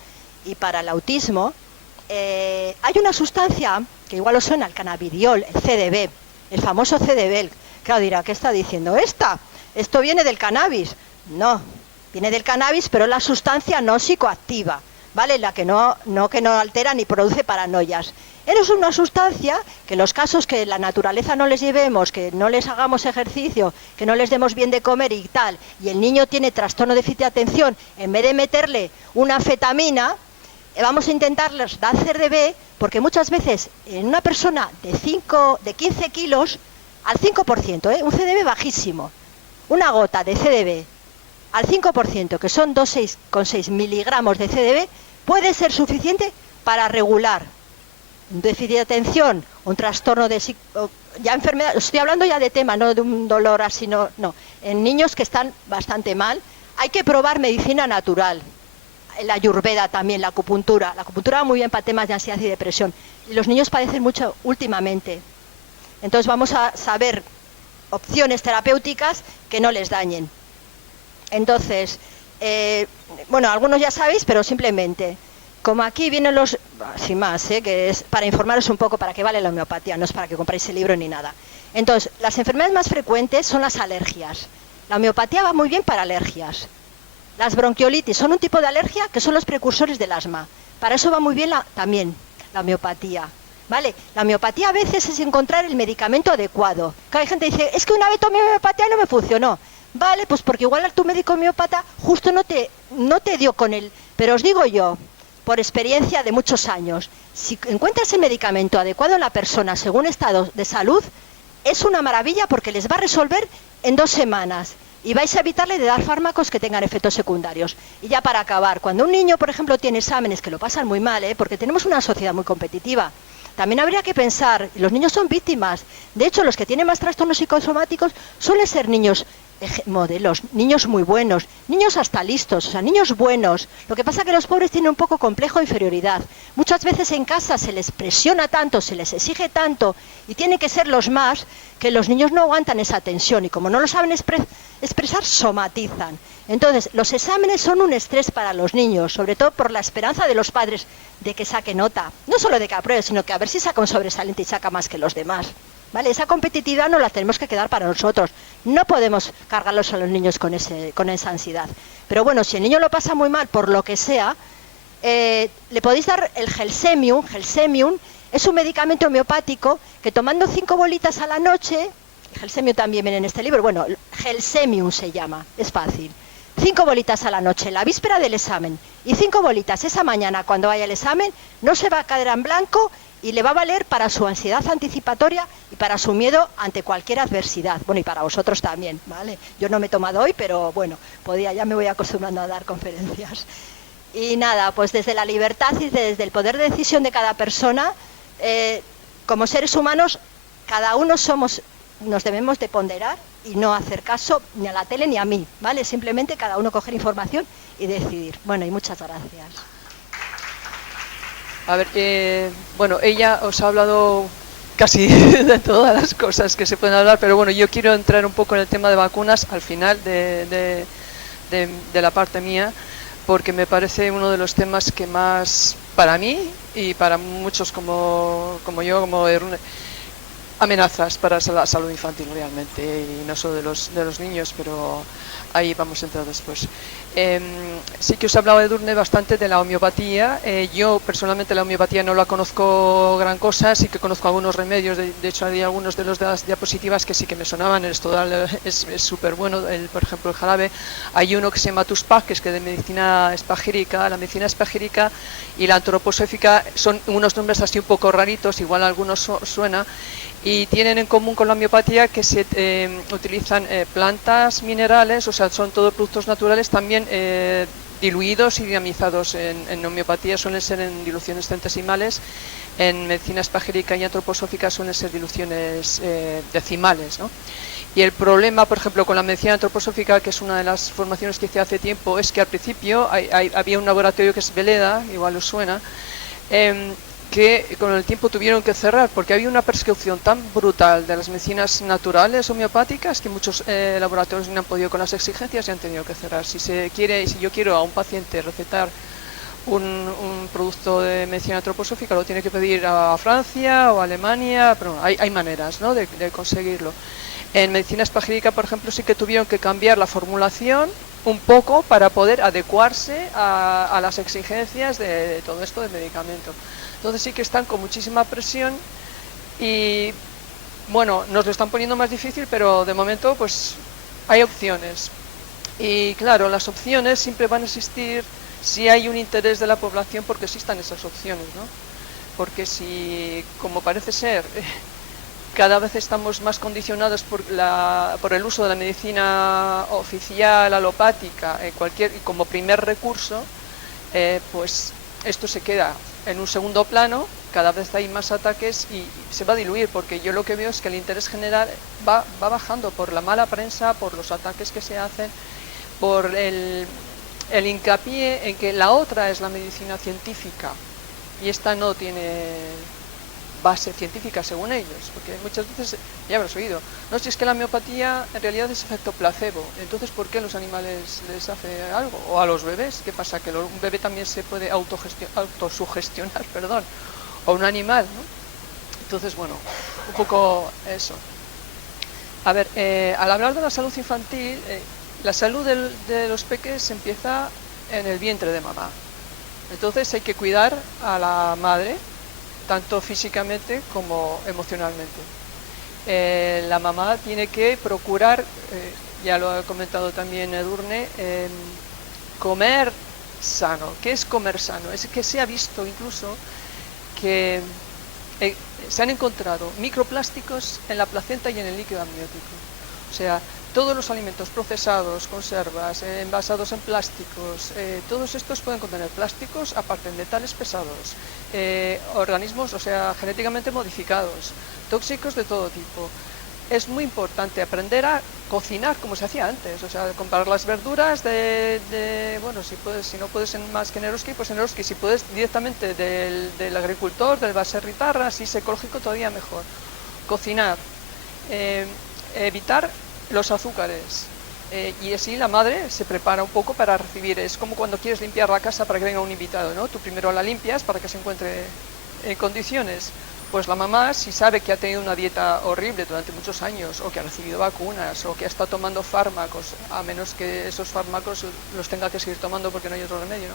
y para el autismo, hay una sustancia que igual os suena, el cannabidiol, el CDB, el famoso CDB. Claro, dirá, ¿qué está diciendo esta? Esto viene del cannabis. No, viene del cannabis, pero es la sustancia no psicoactiva, ¿vale? La que no altera ni produce paranoias. Es una sustancia que en los casos que la naturaleza no les llevemos, que no les hagamos ejercicio, que no les demos bien de comer y tal, y el niño tiene trastorno de déficit de atención, en vez de meterle una anfetamina, vamos a intentarles dar CDB, porque muchas veces en una persona de 15 kilos, al 5%, un CDB bajísimo, una gota de CDB al 5%, que son 2,6 miligramos de CDB, puede ser suficiente para regular un déficit de atención, un trastorno de ya enfermedad. Estoy hablando ya de tema, no de un dolor así, no. En niños que están bastante mal, hay que probar medicina natural. La ayurveda también, la acupuntura. La acupuntura va muy bien para temas de ansiedad y depresión. Y los niños padecen mucho últimamente. Entonces vamos a saber opciones terapéuticas que no les dañen. Entonces, bueno, algunos ya sabéis, pero simplemente como aquí vienen los, sin más, que es para informaros un poco para qué vale la homeopatía, no es para que compréis el libro ni nada. Entonces, las enfermedades más frecuentes son las alergias. La homeopatía va muy bien para alergias. Las bronquiolitis son un tipo de alergia que son los precursores del asma. Para eso va muy bien también la homeopatía. ¿Vale? La homeopatía a veces es encontrar el medicamento adecuado. Que hay gente que dice, es que una vez tomé homeopatía y no me funcionó. Vale, pues porque igual tu médico homeopata justo no te dio con él. Pero os digo yo, por experiencia de muchos años, si encuentras el medicamento adecuado en la persona según estado de salud, es una maravilla porque les va a resolver en 2 semanas. Y vais a evitarle de dar fármacos que tengan efectos secundarios. Y ya para acabar, cuando un niño, por ejemplo, tiene exámenes que lo pasan muy mal, porque tenemos una sociedad muy competitiva, también habría que pensar, y los niños son víctimas, de hecho los que tienen más trastornos psicosomáticos suelen ser niños modelos, niños muy buenos, niños hasta listos, o sea, niños buenos. Lo que pasa es que los pobres tienen un poco complejo de inferioridad. Muchas veces en casa se les presiona tanto, se les exige tanto y tienen que ser los más, que los niños no aguantan esa tensión y como no lo saben expresar, somatizan. Entonces, los exámenes son un estrés para los niños, sobre todo por la esperanza de los padres de que saque nota. No solo de que apruebe, sino que a ver si saca un sobresaliente y saca más que los demás. ¿Vale? Esa competitividad no la tenemos que quedar para nosotros. No podemos cargarlos a los niños con esa ansiedad. Pero bueno, si el niño lo pasa muy mal, por lo que sea, le podéis dar el Gelsemium. Gelsemium es un medicamento homeopático que tomando 5 bolitas a la noche, Gelsemium también viene en este libro, bueno, Gelsemium se llama, es fácil. 5 bolitas a la noche, la víspera del examen, y 5 bolitas esa mañana cuando vaya al examen, no se va a caer en blanco y le va a valer para su ansiedad anticipatoria y para su miedo ante cualquier adversidad. Bueno, y para vosotros también, ¿vale? Yo no me he tomado hoy, pero bueno, ya me voy acostumbrando a dar conferencias. Y nada, pues desde la libertad y desde el poder de decisión de cada persona, como seres humanos, cada uno nos debemos de ponderar y no hacer caso ni a la tele ni a mí, ¿vale? Simplemente cada uno coger información y decidir. Bueno, y muchas gracias. A ver, bueno, ella os ha hablado casi de todas las cosas que se pueden hablar, pero bueno, yo quiero entrar un poco en el tema de vacunas al final de la parte mía, porque me parece uno de los temas que más, para mí y para muchos como yo, como amenazas para la salud infantil realmente, y no solo de los niños, pero ahí vamos a entrar después. Sí que os he hablado, Edurne, bastante de la homeopatía. Yo personalmente la homeopatía no la conozco gran cosa, sí que conozco algunos remedios, de hecho hay algunos de las diapositivas que sí que me sonaban. El estodal es súper bueno, por ejemplo el jarabe. Hay uno que se llama Tuspac, que es de medicina espagírica. La medicina espagírica y la antroposófica son unos nombres así un poco raritos, igual a algunos suena, y tienen en común con la homeopatía que se utilizan plantas, minerales, o sea, son todos productos naturales, también diluidos y dinamizados. En homeopatía suelen ser en diluciones centesimales, en medicina espagírica y antroposófica suelen ser diluciones decimales, ¿no? Y el problema, por ejemplo, con la medicina antroposófica, que es una de las formaciones que hice hace tiempo, es que al principio había un laboratorio que es Veleda, igual os suena, que con el tiempo tuvieron que cerrar porque había una persecución tan brutal de las medicinas naturales homeopáticas que muchos laboratorios no han podido con las exigencias y han tenido que cerrar. Si yo quiero a un paciente recetar un producto de medicina antroposófica, lo tiene que pedir a Francia o a Alemania, pero hay maneras, ¿no?, de conseguirlo. En medicina espagírica, por ejemplo, sí que tuvieron que cambiar la formulación un poco para poder adecuarse a las exigencias de todo esto de medicamento. Entonces sí que están con muchísima presión y bueno, nos lo están poniendo más difícil, pero de momento pues hay opciones. Y claro, las opciones siempre van a existir si hay un interés de la población porque existan esas opciones, ¿no? Porque si, como parece ser, cada vez estamos más condicionados por el uso de la medicina oficial, alopática, como primer recurso, pues esto se queda en un segundo plano, cada vez hay más ataques y se va a diluir, porque yo lo que veo es que el interés general va bajando por la mala prensa, por los ataques que se hacen, por el hincapié en que la otra es la medicina científica y esta no tiene base científica según ellos, porque muchas veces ya habrás oído. No, si es que la homeopatía en realidad es efecto placebo. Entonces, ¿por qué a los animales les hace algo? O a los bebés. ¿Qué pasa? Que un bebé también se puede autosugestionar, perdón. O un animal, ¿no? Entonces, bueno, un poco eso. A ver, al hablar de la salud infantil, la salud de los peques empieza en el vientre de mamá. Entonces hay que cuidar a la madre, tanto físicamente como emocionalmente. La mamá tiene que procurar, ya lo ha comentado también Edurne, comer sano. ¿Qué es comer sano? Es que se ha visto incluso que se han encontrado microplásticos en la placenta y en el líquido amniótico. O sea, todos los alimentos procesados, conservas, envasados en plásticos, todos estos pueden contener plásticos, aparte de metales pesados, organismos, o sea, genéticamente modificados, tóxicos de todo tipo. Es muy importante aprender a cocinar como se hacía antes, o sea, comprar las verduras bueno, si no puedes más que en Eroski, pues en Eroski, si puedes directamente del agricultor, del baserritarra, si es ecológico todavía mejor. Cocinar, evitar los azúcares, y así la madre se prepara un poco para recibir. Es como cuando quieres limpiar la casa para que venga un invitado, ¿no? Tú primero la limpias para que se encuentre en condiciones. Pues la mamá, si sabe que ha tenido una dieta horrible durante muchos años, o que ha recibido vacunas, o que ha estado tomando fármacos, a menos que esos fármacos los tenga que seguir tomando porque no hay otro remedio, ¿no?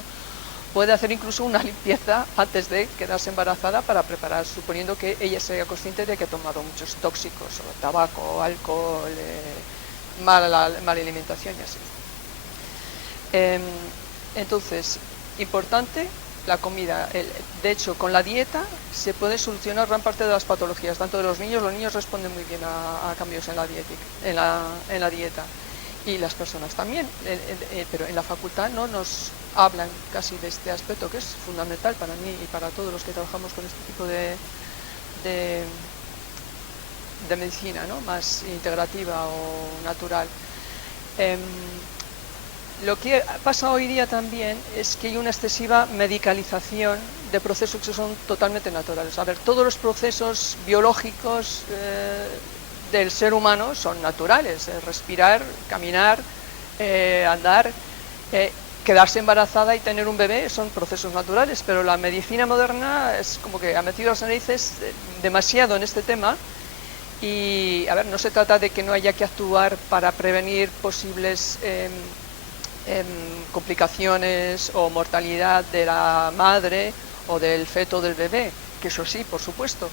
Puede hacer incluso una limpieza antes de quedarse embarazada para preparar, suponiendo que ella sea consciente de que ha tomado muchos tóxicos, o tabaco, alcohol, mala alimentación y así. Entonces, importante la comida. De hecho, con la dieta se puede solucionar gran parte de las patologías, tanto de los niños responden muy bien a cambios en la dieta, y las personas también, pero en la facultad no nos hablan casi de este aspecto, que es fundamental para mí y para todos los que trabajamos con este tipo de medicina, ¿no? Más integrativa o natural. Lo que pasa hoy día también es que hay una excesiva medicalización de procesos que son totalmente naturales. A ver, todos los procesos biológicos del ser humano son naturales. Respirar, caminar, andar, quedarse embarazada y tener un bebé son procesos naturales, pero la medicina moderna es como que ha metido las narices demasiado en este tema. Y, a ver, no se trata de que no haya que actuar para prevenir posibles complicaciones o mortalidad de la madre o del feto del bebé, que eso sí, por supuesto,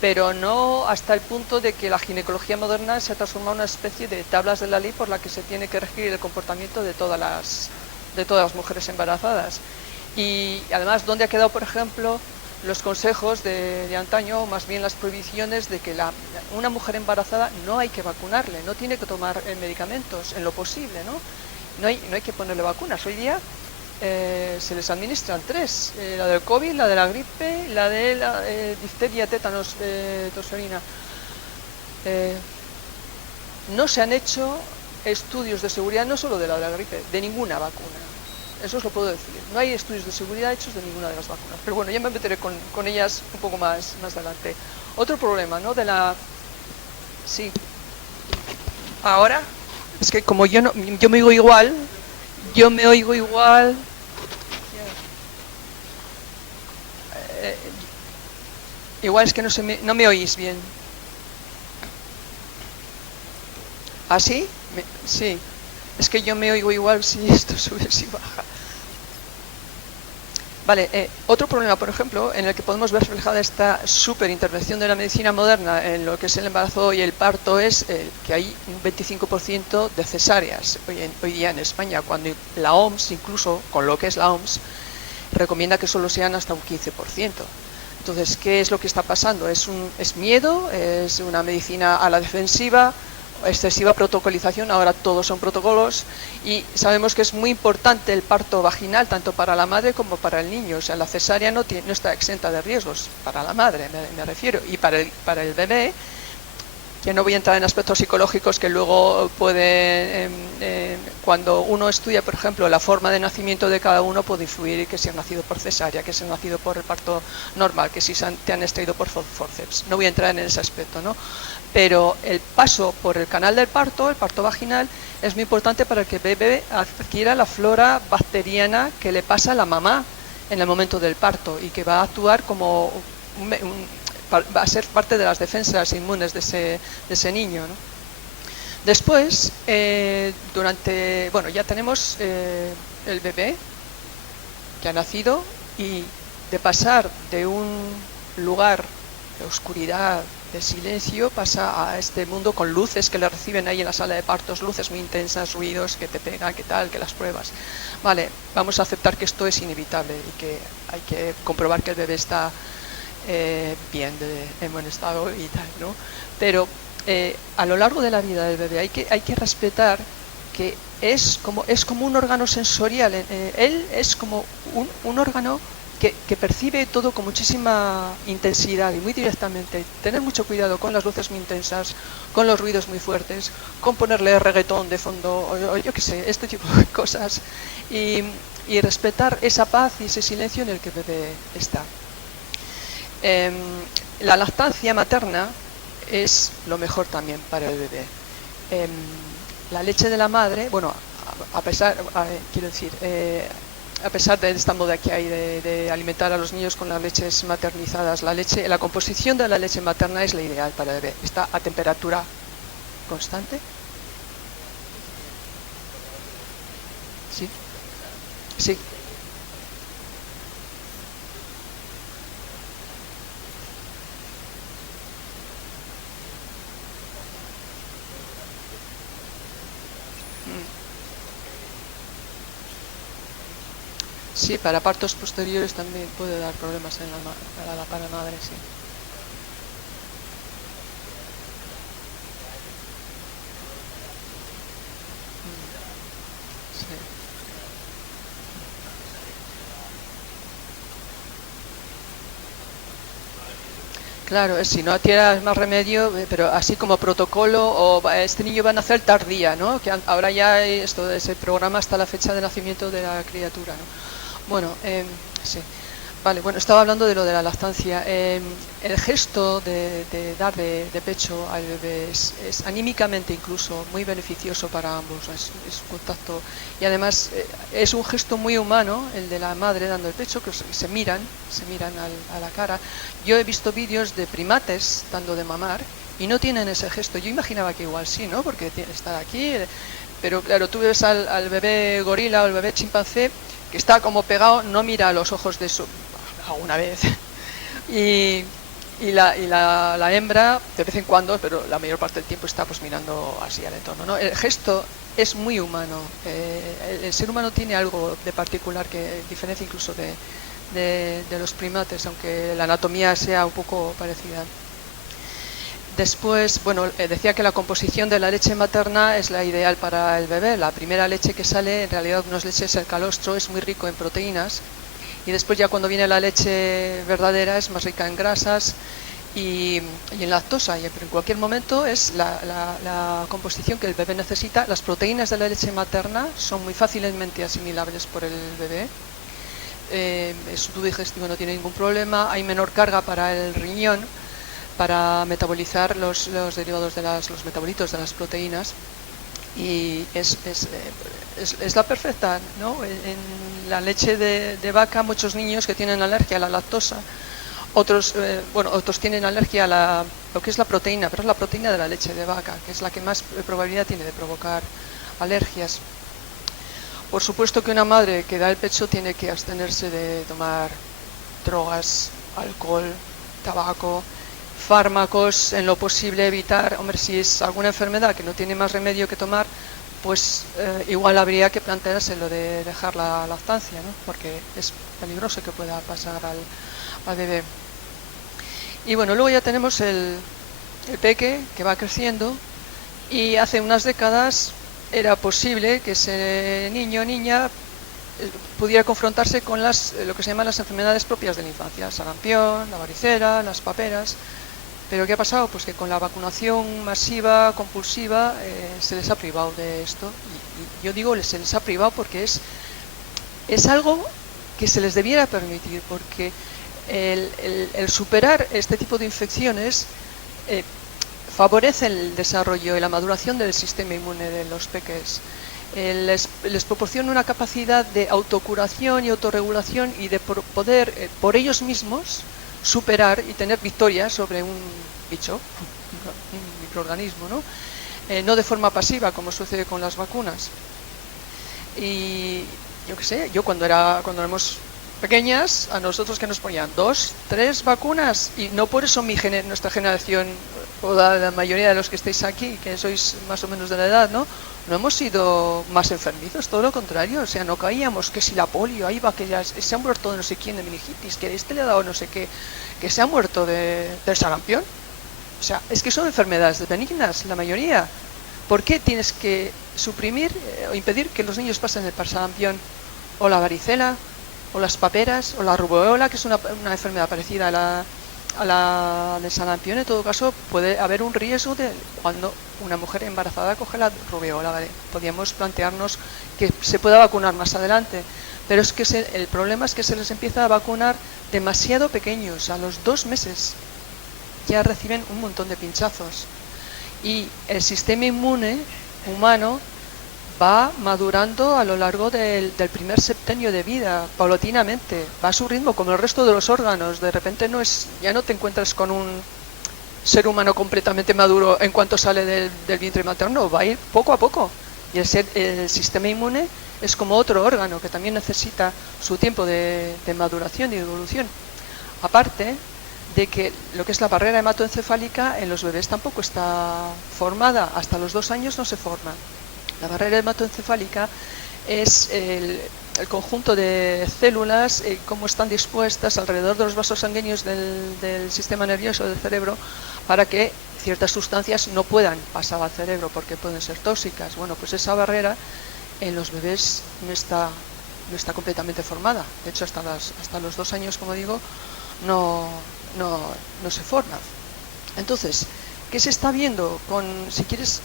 pero no hasta el punto de que la ginecología moderna se ha transformado en una especie de tablas de la ley por la que se tiene que regir el comportamiento de todas las mujeres embarazadas. Y además, ¿dónde ha quedado, por ejemplo, los consejos de antaño, o más bien las prohibiciones de que una mujer embarazada no hay que vacunarle, no tiene que tomar medicamentos en lo posible, ¿no? No hay que ponerle vacunas. Hoy día se les administran 3, la del COVID, la de la gripe, la de la difteria, tétanos, tosferina. No se han hecho estudios de seguridad, no solo de la gripe, de ninguna vacuna. Eso os lo puedo decir. No hay estudios de seguridad hechos de ninguna de las vacunas. Pero bueno, ya me meteré con ellas un poco más adelante. Otro problema, ¿no? Sí. Ahora, es que como yo me oigo igual, igual es que no me oís bien. ¿Ah, sí? Sí. Es que yo me oigo igual si esto sube, si baja. Vale, otro problema, por ejemplo, en el que podemos ver reflejada esta súper intervención de la medicina moderna en lo que es el embarazo y el parto, es que hay un 25% de cesáreas hoy día en España, cuando la OMS, incluso con lo que es la OMS, recomienda que solo sean hasta un 15%. Entonces, ¿qué es lo que está pasando? ¿Es miedo? ¿Es una medicina a la defensiva? Excesiva protocolización, ahora todos son protocolos, y sabemos que es muy importante el parto vaginal, tanto para la madre como para el niño. O sea, la cesárea no está exenta de riesgos, para la madre me refiero, y para el bebé, que no voy a entrar en aspectos psicológicos que luego pueden cuando uno estudia, por ejemplo, la forma de nacimiento de cada uno, puede influir que si han nacido por cesárea, que si han nacido por el parto normal, que si te han extraído por forceps. No voy a entrar en ese aspecto, ¿no? Pero el paso por el canal del parto, el parto vaginal, es muy importante para que el bebé adquiera la flora bacteriana que le pasa a la mamá en el momento del parto y que va a actuar como va a ser parte de las defensas inmunes de ese niño, ¿no? Después, ya tenemos el bebé que ha nacido, y de pasar de un lugar de oscuridad, de silencio, pasa a este mundo con luces que le reciben ahí en la sala de partos, luces muy intensas, ruidos que te pegan, que tal, que las pruebas. Vale, vamos a aceptar que esto es inevitable y que hay que comprobar que el bebé está bien, en buen estado y tal, ¿no? Pero a lo largo de la vida del bebé hay que respetar que es como un órgano sensorial. Él es como un órgano que percibe todo con muchísima intensidad y muy directamente. Tener mucho cuidado con las luces muy intensas, con los ruidos muy fuertes, con ponerle reggaetón de fondo, o yo qué sé, este tipo de cosas, y respetar esa paz y ese silencio en el que el bebé está. La lactancia materna es lo mejor también para el bebé. La leche de la madre, bueno, a pesar de esta moda que hay de alimentar a los niños con las leches maternizadas, la composición de la leche materna es la ideal para el bebé. Está a temperatura constante. Sí. Sí. Sí, para partos posteriores también puede dar problemas para la madre, sí. Sí. Claro, si no tienes más remedio, pero así como protocolo, o este niño va a nacer tardía, ¿no? Que ahora ya esto de ese programa hasta la fecha de nacimiento de la criatura, ¿no? Bueno, sí. Vale, bueno, estaba hablando de lo de la lactancia. El gesto de dar de pecho al bebé es anímicamente incluso muy beneficioso para ambos. Es un contacto, y además es un gesto muy humano, el de la madre dando el pecho, que se miran a la cara. Yo he visto vídeos de primates dando de mamar y no tienen ese gesto. Yo imaginaba que igual sí, ¿no? Porque está aquí, pero claro, tú ves al bebé gorila o al bebé chimpancé que está como pegado, no mira a los ojos de su alguna vez, y la hembra de vez en cuando, pero la mayor parte del tiempo está pues mirando así al entorno, ¿no? El gesto es muy humano. El ser humano tiene algo de particular que diferencia incluso de los primates, aunque la anatomía sea un poco parecida. Después, bueno, decía que la composición de la leche materna es la ideal para el bebé. La primera leche que sale, en realidad no es leche, es el calostro, es muy rico en proteínas. Y después ya cuando viene la leche verdadera es más rica en grasas y en lactosa. Pero en cualquier momento es la composición que el bebé necesita. Las proteínas de la leche materna son muy fácilmente asimilables por el bebé. Su tubo digestivo no tiene ningún problema. Hay menor carga para el riñón para metabolizar los derivados de los metabolitos de las proteínas, y es la perfecta, ¿no? En la leche de vaca, muchos niños que tienen alergia a la lactosa, otros tienen alergia a lo que es la proteína, pero es la proteína de la leche de vaca, que es la que más probabilidad tiene de provocar alergias. Por supuesto que una madre que da el pecho tiene que abstenerse de tomar drogas, alcohol, tabaco, fármacos, en lo posible evitar. Hombre, si es alguna enfermedad que no tiene más remedio que tomar, pues igual habría que plantearse lo de dejar la lactancia, ¿no? Porque es peligroso que pueda pasar al bebé. Y bueno, luego ya tenemos el peque que va creciendo, y hace unas décadas era posible que ese niño o niña pudiera confrontarse con lo que se llaman las enfermedades propias de la infancia: sarampión, la varicela, las paperas. Pero ¿qué ha pasado? Pues que con la vacunación masiva, compulsiva, se les ha privado de esto. Y yo digo, se les ha privado porque es algo que se les debiera permitir, porque el superar este tipo de infecciones favorece el desarrollo y la maduración del sistema inmune de los peques. Les proporciona una capacidad de autocuración y autorregulación y de poder por ellos mismos superar y tener victorias sobre un bicho, un microorganismo, ¿no? No de forma pasiva como sucede con las vacunas. Y yo qué sé, yo cuando éramos pequeñas, a nosotros que nos ponían 2, 3 vacunas, y no por eso nuestra generación o la mayoría de los que estáis aquí, que sois más o menos de la edad, ¿no? No hemos sido más enfermizos, todo lo contrario, o sea, no caíamos, que si la polio, ahí va, que ya se ha muerto de no sé quién de meningitis, que este le ha dado no sé qué, que se ha muerto del sarampión. O sea, es que son enfermedades benignas, la mayoría. ¿Por qué tienes que suprimir o impedir que los niños pasen el sarampión o la varicela o las paperas o la rubeola, que es una enfermedad parecida a la del sarampión? En todo caso, puede haber un riesgo de cuando una mujer embarazada coge la rubeola, ¿vale? Podríamos plantearnos que se pueda vacunar más adelante, pero es que el problema es que se les empieza a vacunar demasiado pequeños, a los 2 meses ya reciben un montón de pinchazos y el sistema inmune humano va madurando a lo largo del primer septenio de vida, paulatinamente, va a su ritmo como el resto de los órganos. De repente ya no te encuentras con un ser humano completamente maduro en cuanto sale del vientre materno, va a ir poco a poco. Y el sistema inmune es como otro órgano que también necesita su tiempo de maduración y de evolución. Aparte de que lo que es la barrera hematoencefálica en los bebés tampoco está formada, hasta los 2 años no se forma. La barrera hematoencefálica es el conjunto de células, cómo están dispuestas alrededor de los vasos sanguíneos del sistema nervioso del cerebro para que ciertas sustancias no puedan pasar al cerebro porque pueden ser tóxicas. Bueno, pues esa barrera en los bebés no está completamente formada. De hecho, hasta los 2 años, como digo, no se forma. Entonces, ¿qué se está viendo? Si quieres,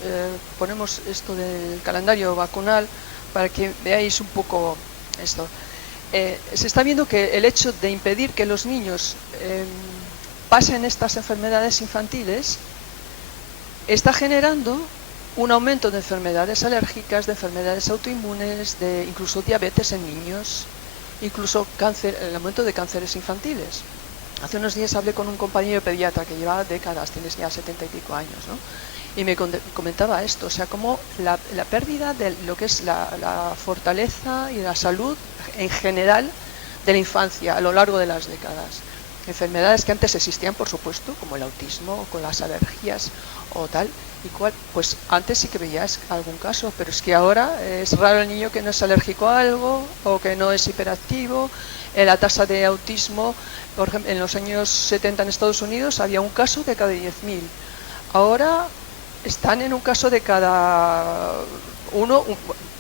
ponemos esto del calendario vacunal para que veáis un poco esto. Se está viendo que el hecho de impedir que los niños pasen estas enfermedades infantiles está generando un aumento de enfermedades alérgicas, de enfermedades autoinmunes, de incluso diabetes en niños, incluso cáncer, el aumento de cánceres infantiles. Hace unos días hablé con un compañero pediatra que lleva décadas, tiene ya 70 y pico años, ¿no? Y me comentaba esto, o sea, como la pérdida de lo que es la fortaleza y la salud en general de la infancia a lo largo de las décadas. Enfermedades que antes existían, por supuesto, como el autismo o con las alergias o tal y cual, pues antes sí que veías algún caso, pero es que ahora es raro el niño que no es alérgico a algo o que no es hiperactivo. La tasa de autismo, por ejemplo, en los años 70 en Estados Unidos había un caso de cada 10.000. Ahora están en un caso de cada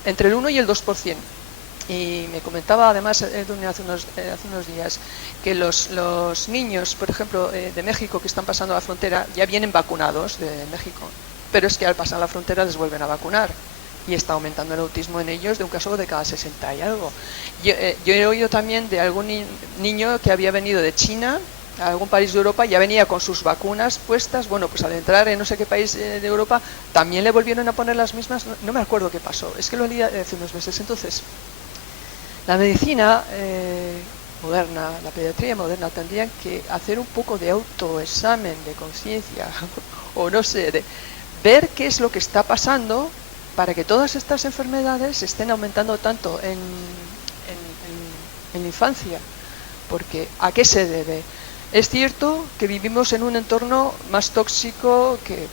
entre el 1 y el 2%. Y me comentaba además hace unos días que los niños, por ejemplo, de México que están pasando la frontera ya vienen vacunados de México, pero es que al pasar la frontera les vuelven a vacunar y está aumentando el autismo en ellos de un caso de cada 60 y algo. Yo he oído también de algún niño que había venido de China a algún país de Europa, ya venía con sus vacunas puestas. Bueno, pues al entrar en no sé qué país de Europa también le volvieron a poner las mismas. No me acuerdo qué pasó, es que lo leí hace unos meses. Entonces, la medicina moderna, la pediatría moderna, tendrían que hacer un poco de autoexamen de conciencia o no sé, de ver qué es lo que está pasando para que todas estas enfermedades estén aumentando tanto en la infancia. Porque ¿a qué se debe? Es cierto que vivimos en un entorno más tóxico que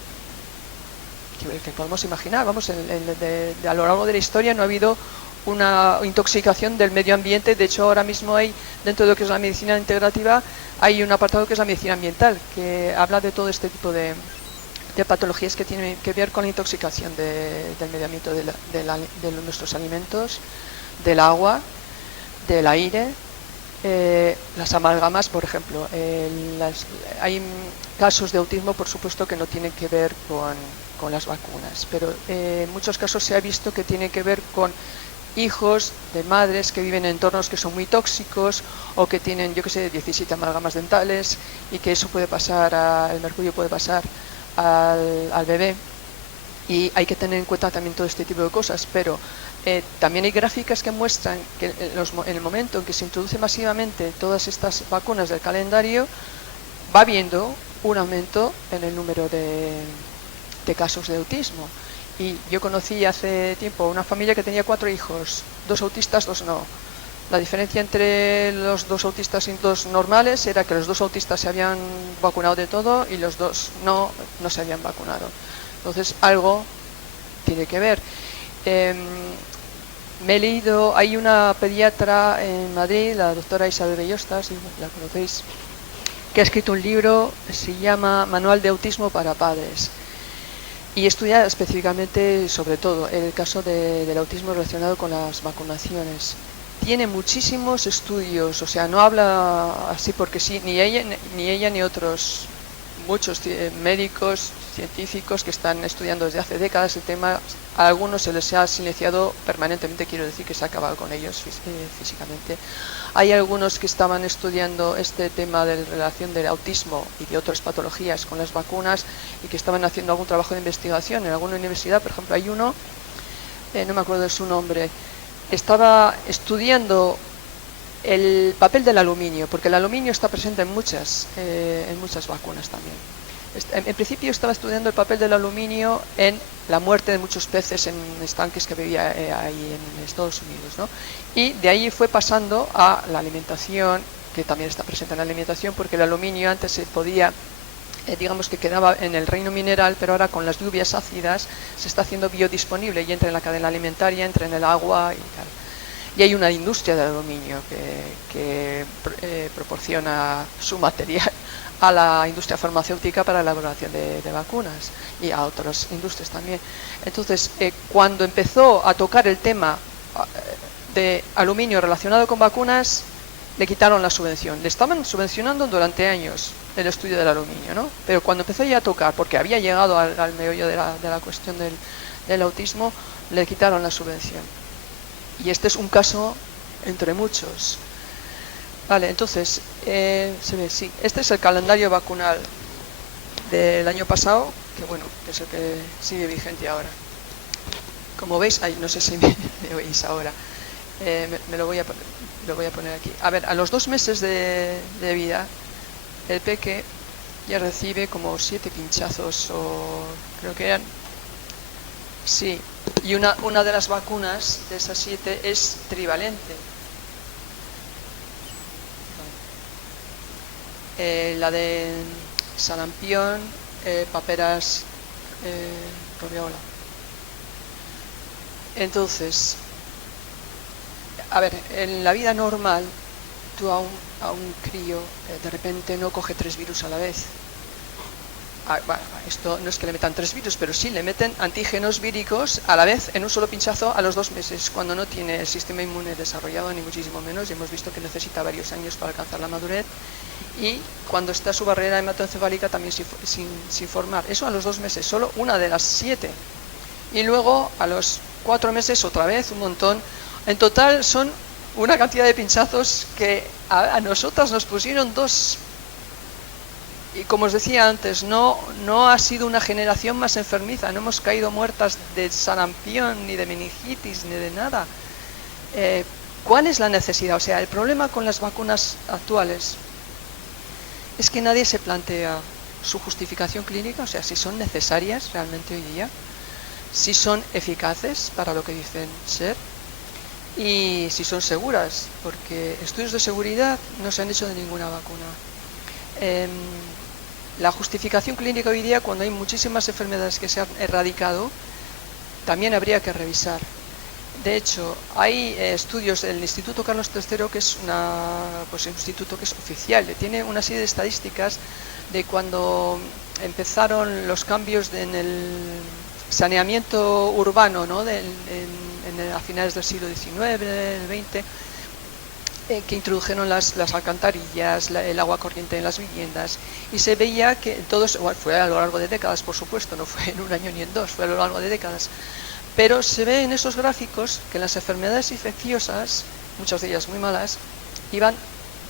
podemos imaginar. Vamos, a lo largo de la historia no ha habido una intoxicación del medio ambiente. De hecho, ahora mismo hay, dentro de lo que es la medicina integrativa, hay un apartado que es la medicina ambiental, que habla de todo este tipo de patologías que tienen que ver con la intoxicación del medio ambiente, de nuestros alimentos, del agua, del aire Las amalgamas, por ejemplo, hay casos de autismo, por supuesto, que no tienen que ver con las vacunas, pero en muchos casos se ha visto que tiene que ver con hijos de madres que viven en entornos que son muy tóxicos o que tienen, yo que sé, 17 amalgamas dentales, y que eso puede pasar, el mercurio puede pasar al bebé, y hay que tener en cuenta también todo este tipo de cosas. Pero también hay gráficas que muestran que en el momento en que se introduce masivamente todas estas vacunas del calendario, va habiendo un aumento en el número de casos de autismo. Y yo conocí hace tiempo una familia que tenía 4 hijos, 2 autistas, 2 no. La diferencia entre los 2 autistas y 2 normales era que los 2 autistas se habían vacunado de todo y los 2 no se habían vacunado. Entonces algo tiene que ver. Me he leído, hay una pediatra en Madrid, la doctora Isabel Bellostas, si la conocéis, que ha escrito un libro, se llama Manual de Autismo para Padres, y estudia específicamente, sobre todo, el caso del autismo relacionado con las vacunaciones. Tiene muchísimos estudios, o sea, no habla así porque sí, ni ella ni otros muchos médicos, científicos que están estudiando desde hace décadas el tema. A algunos se les ha silenciado permanentemente, quiero decir que se ha acabado con ellos físicamente. Hay algunos que estaban estudiando este tema de la relación del autismo y de otras patologías con las vacunas y que estaban haciendo algún trabajo de investigación en alguna universidad. Por ejemplo, hay uno, no me acuerdo de su nombre, estaba estudiando el papel del aluminio, porque el aluminio está presente en muchas vacunas también. En principio estaba estudiando el papel del aluminio en la muerte de muchos peces en estanques que vivía ahí en Estados Unidos, ¿no? Y de ahí fue pasando a la alimentación, que también está presente en la alimentación, porque el aluminio antes se podía, digamos que quedaba en el reino mineral, pero ahora con las lluvias ácidas se está haciendo biodisponible y entra en la cadena alimentaria, entra en el agua y tal. Y hay una industria del aluminio que proporciona su material a la industria farmacéutica para la elaboración de vacunas y a otras industrias también. Entonces, cuando empezó a tocar el tema de aluminio relacionado con vacunas, le quitaron la subvención. Le estaban subvencionando durante años el estudio del aluminio, ¿no? Pero cuando empezó ya a tocar, porque había llegado al meollo de la cuestión del autismo, le quitaron la subvención. Y este es un caso entre muchos. Vale, entonces, se ve, sí, este es el calendario vacunal del año pasado, que bueno, que es el que sigue vigente ahora. Como veis, no sé si me oís ahora, me lo voy a poner aquí. A ver, a los 2 meses de vida, el peque ya recibe como 7 pinchazos, o creo que eran, sí, y una de las vacunas de esas 7 es trivalente. La de sarampión, paperas, rubiola. Entonces, a ver, en la vida normal, tú a un crío de repente no coge 3 virus a la vez. Bueno, esto no es que le metan 3 virus, pero sí le meten antígenos víricos a la vez en un solo pinchazo a los 2 meses, cuando no tiene el sistema inmune desarrollado, ni muchísimo menos, y hemos visto que necesita varios años para alcanzar la madurez, y cuando está su barrera hematoencefálica también sin formar. Eso a los 2 meses, solo una de las 7. Y luego a los 4 meses otra vez un montón. En total son una cantidad de pinchazos que a nosotras nos pusieron 2. Y como os decía antes, no ha sido una generación más enfermiza, no hemos caído muertas de sarampión, ni de meningitis, ni de nada. ¿Cuál es la necesidad? O sea, el problema con las vacunas actuales es que nadie se plantea su justificación clínica, o sea, si son necesarias realmente hoy día, si son eficaces para lo que dicen ser, y si son seguras, porque estudios de seguridad no se han hecho de ninguna vacuna. La justificación clínica hoy día, cuando hay muchísimas enfermedades que se han erradicado, también habría que revisar. De hecho, hay estudios del Instituto Carlos III, que es un instituto que es oficial, tiene una serie de estadísticas de cuando empezaron los cambios en el saneamiento urbano, ¿no? A finales del siglo XIX, del XX. que introdujeron las alcantarillas, el agua corriente en las viviendas, y se veía que todo eso, bueno, fue a lo largo de décadas, por supuesto, no fue en un año ni en dos, fue a lo largo de décadas, pero se ve en esos gráficos que las enfermedades infecciosas, muchas de ellas muy malas, iban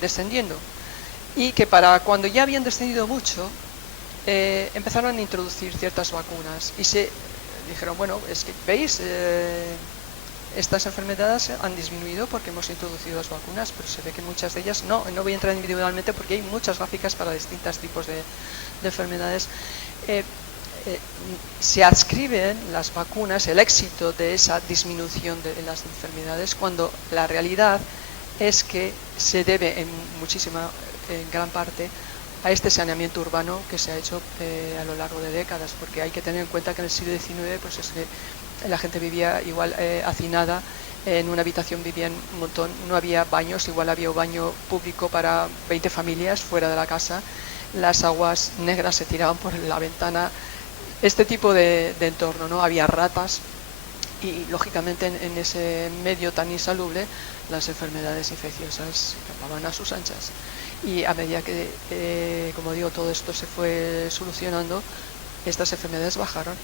descendiendo, y que para cuando ya habían descendido mucho, empezaron a introducir ciertas vacunas, y se dijeron, bueno, es que veis, estas enfermedades han disminuido porque hemos introducido las vacunas, pero se ve que muchas de ellas no voy a entrar individualmente porque hay muchas gráficas para distintos tipos de enfermedades. Se adscriben las vacunas el éxito de esa disminución de las enfermedades, cuando la realidad es que se debe en gran parte a este saneamiento urbano que se ha hecho a lo largo de décadas, porque hay que tener en cuenta que en el siglo XIX pues la gente vivía igual hacinada, en una habitación vivían un montón, no había baños, igual había un baño público para 20 familias fuera de la casa, las aguas negras se tiraban por la ventana, este tipo de entorno, ¿no? Había ratas y lógicamente en ese medio tan insalubre las enfermedades infecciosas escapaban a sus anchas. Y a medida que, como digo, todo esto se fue solucionando, estas enfermedades bajaron.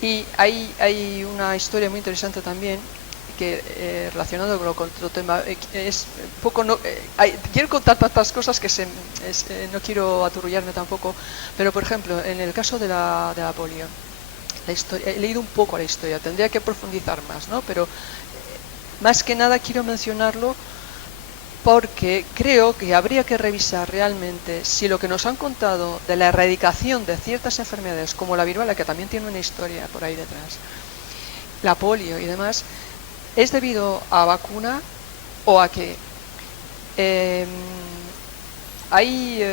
Y hay una historia muy interesante también, que relacionado con otro tema, es un poco, quiero contar tantas cosas que no quiero aturullarme tampoco, pero por ejemplo, en el caso de la polio, la historia, he leído un poco la historia, tendría que profundizar más, ¿no? Pero más que nada quiero mencionarlo porque creo que habría que revisar realmente si lo que nos han contado de la erradicación de ciertas enfermedades, como la viruela, que también tiene una historia por ahí detrás, la polio y demás, es debido a vacuna o a que hay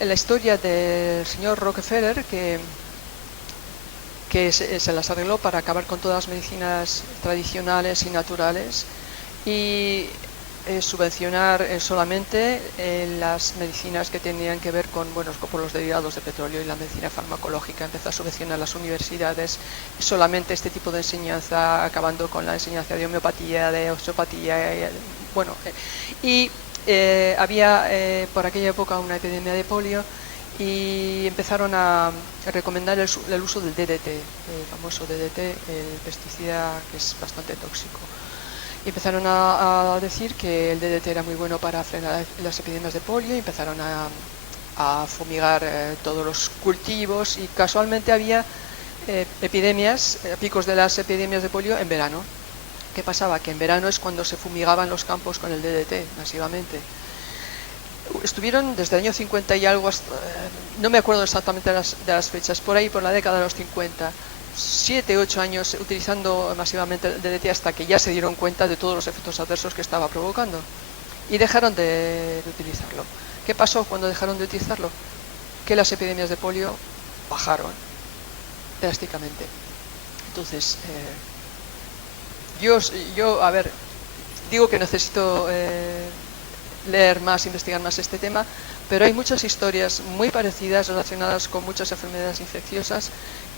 la historia del señor Rockefeller que se las arregló para acabar con todas las medicinas tradicionales y naturales y subvencionar solamente las medicinas que tenían que ver con los derivados de petróleo y la medicina farmacológica. Empezó a subvencionar las universidades solamente este tipo de enseñanza, acabando con la enseñanza de homeopatía, de osteopatía, había por aquella época una epidemia de polio y empezaron a recomendar el uso del DDT, el famoso DDT, el pesticida que es bastante tóxico. Y empezaron a decir que el DDT era muy bueno para frenar las epidemias de polio y empezaron a fumigar todos los cultivos y casualmente había picos de las epidemias de polio en verano. ¿Qué pasaba? Que en verano es cuando se fumigaban los campos con el DDT masivamente. Estuvieron desde el año 50 y algo hasta, no me acuerdo exactamente de las fechas, por ahí por la década de los 50, 7, 8 años utilizando masivamente el DDT hasta que ya se dieron cuenta de todos los efectos adversos que estaba provocando y dejaron de utilizarlo. ¿Qué pasó cuando dejaron de utilizarlo? Que las epidemias de polio bajaron drásticamente. Entonces, yo, a ver, digo que necesito leer más, investigar más este tema, pero hay muchas historias muy parecidas relacionadas con muchas enfermedades infecciosas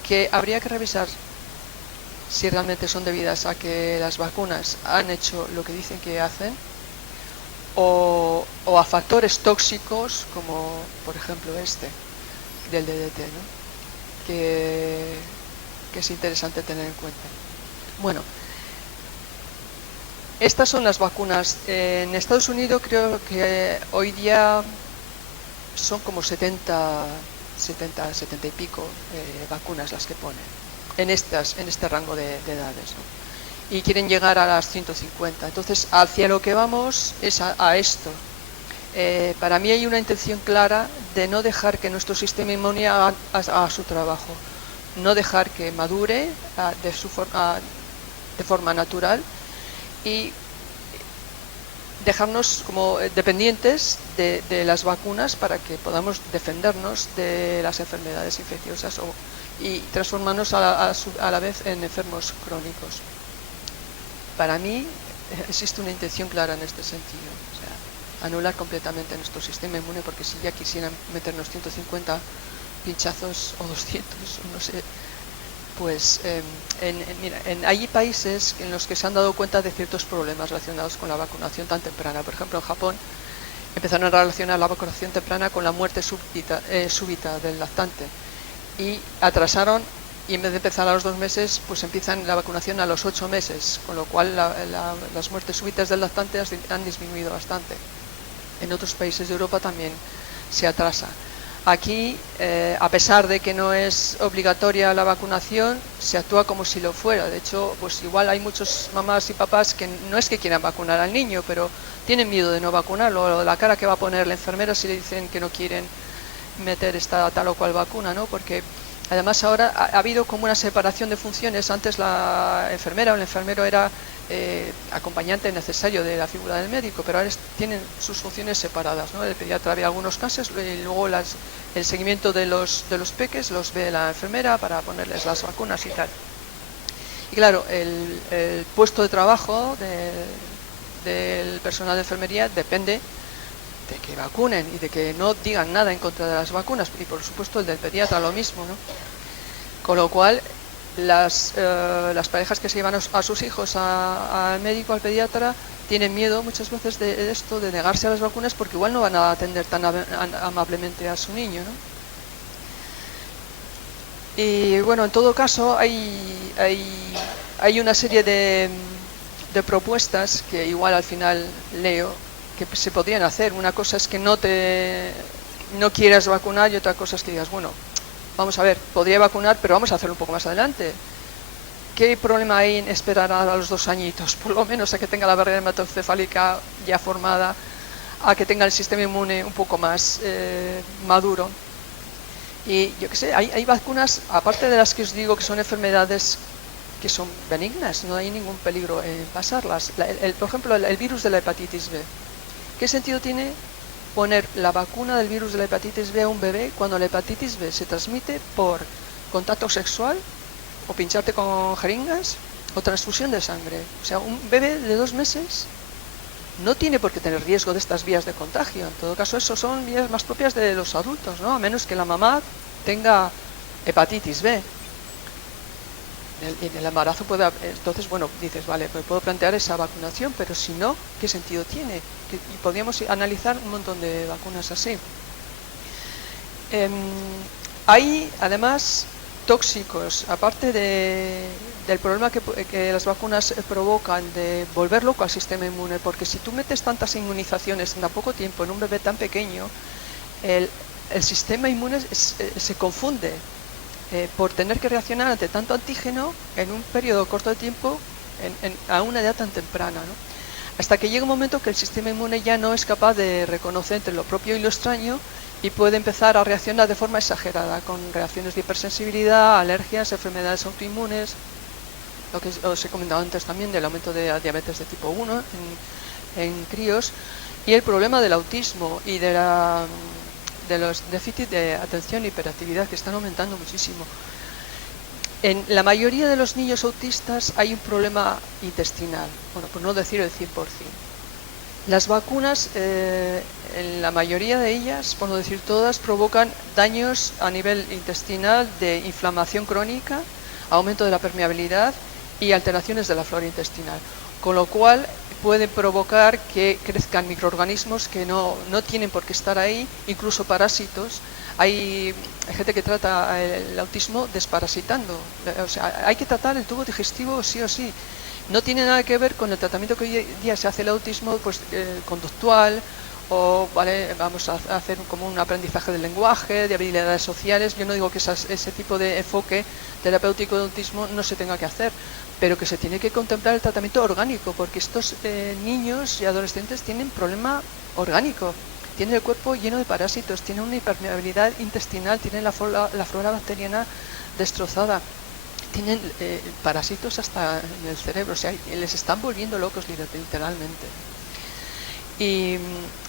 que habría que revisar si realmente son debidas a que las vacunas han hecho lo que dicen que hacen o a factores tóxicos como por ejemplo del DDT, ¿no? que es interesante tener en cuenta. Bueno, estas son las vacunas. En Estados Unidos creo que hoy día son como 70 y pico vacunas las que ponen en este rango de edades, ¿no? Y quieren llegar a las 150. Entonces, hacia lo que vamos es a esto. Para mí hay una intención clara de no dejar que nuestro sistema inmune haga su trabajo, no dejar que madure de forma natural y dejarnos como dependientes de las vacunas para que podamos defendernos de las enfermedades infecciosas y transformarnos a la vez en enfermos crónicos. Para mí existe una intención clara en este sentido, o sea, anular completamente nuestro sistema inmune, porque si ya quisieran meternos 150 pinchazos o 200, no sé, pues mira, hay países en los que se han dado cuenta de ciertos problemas relacionados con la vacunación tan temprana. Por ejemplo, en Japón empezaron a relacionar la vacunación temprana con la muerte súbita del lactante y atrasaron, y en vez de empezar a los 2 meses, pues empiezan la vacunación a los 8 meses, con lo cual las muertes súbitas del lactante han disminuido bastante. En otros países de Europa también se atrasa. Aquí, a pesar de que no es obligatoria la vacunación, se actúa como si lo fuera. De hecho, pues igual hay muchos mamás y papás que no es que quieran vacunar al niño, pero tienen miedo de no vacunarlo, o la cara que va a poner la enfermera si le dicen que no quieren meter esta tal o cual vacuna, ¿no? Porque además ahora ha habido como una separación de funciones. Antes la enfermera o el enfermero era acompañante necesario de la figura del médico, pero ahora tienen sus funciones separadas, ¿no? El pediatra había algunos casos, y luego el seguimiento de los peques los ve la enfermera para ponerles las vacunas y tal. Y claro, el puesto de trabajo del personal de enfermería depende de que vacunen y de que no digan nada en contra de las vacunas, y por supuesto el del pediatra lo mismo, ¿no? Con lo cual las parejas que se llevan a sus hijos al médico, al pediatra, tienen miedo muchas veces de esto, de negarse a las vacunas, porque igual no van a atender tan amablemente a su niño, ¿no? Y bueno, en todo caso hay una serie de propuestas que igual al final leo que se podrían hacer. Una cosa es que no quieras vacunar, y otra cosa es que digas, bueno, vamos a ver, podría vacunar, pero vamos a hacerlo un poco más adelante. ¿Qué problema hay en esperar a los 2 añitos, por lo menos, a que tenga la barrera hematoencefálica ya formada, a que tenga el sistema inmune un poco más maduro? Y yo qué sé, hay vacunas, aparte de las que os digo que son enfermedades que son benignas, no hay ningún peligro en pasarlas. Por ejemplo, el virus de la hepatitis B. ¿Qué sentido tiene poner la vacuna del virus de la hepatitis B a un bebé cuando la hepatitis B se transmite por contacto sexual, o pincharte con jeringas, o transfusión de sangre? O sea, un bebé de 2 meses no tiene por qué tener riesgo de estas vías de contagio. En todo caso, eso son vías más propias de los adultos, ¿no? A menos que la mamá tenga hepatitis B. En el embarazo entonces, bueno, dices, vale, pues puedo plantear esa vacunación, pero si no, ¿qué sentido tiene? Y podríamos analizar un montón de vacunas así. Hay, además, tóxicos, aparte del problema que las vacunas provocan de volver loco al sistema inmune, porque si tú metes tantas inmunizaciones en tan poco tiempo en un bebé tan pequeño, el sistema inmune se confunde por tener que reaccionar ante tanto antígeno en un periodo corto de tiempo a una edad tan temprana, ¿no? Hasta que llega un momento que el sistema inmune ya no es capaz de reconocer entre lo propio y lo extraño, y puede empezar a reaccionar de forma exagerada, con reacciones de hipersensibilidad, alergias, enfermedades autoinmunes, lo que os he comentado antes también del aumento de diabetes de tipo 1 en críos, y el problema del autismo y de los déficits de atención y hiperactividad, que están aumentando muchísimo. En la mayoría de los niños autistas hay un problema intestinal, bueno, por no decir el 100%. Las vacunas, en la mayoría de ellas, por no decir todas, provocan daños a nivel intestinal de inflamación crónica, aumento de la permeabilidad y alteraciones de la flora intestinal, con lo cual pueden provocar que crezcan microorganismos que no tienen por qué estar ahí, incluso parásitos. Hay gente que trata el autismo desparasitando, o sea, hay que tratar el tubo digestivo sí o sí. No tiene nada que ver con el tratamiento que hoy día se hace el autismo, pues conductual, o vamos a hacer como un aprendizaje del lenguaje, de habilidades sociales. Yo no digo que ese tipo de enfoque terapéutico de autismo no se tenga que hacer, pero que se tiene que contemplar el tratamiento orgánico, porque estos niños y adolescentes tienen problema orgánico, tienen el cuerpo lleno de parásitos, tienen una hipermeabilidad intestinal, tienen la flora bacteriana destrozada, tienen parásitos hasta en el cerebro, o sea, les están volviendo locos literalmente. Y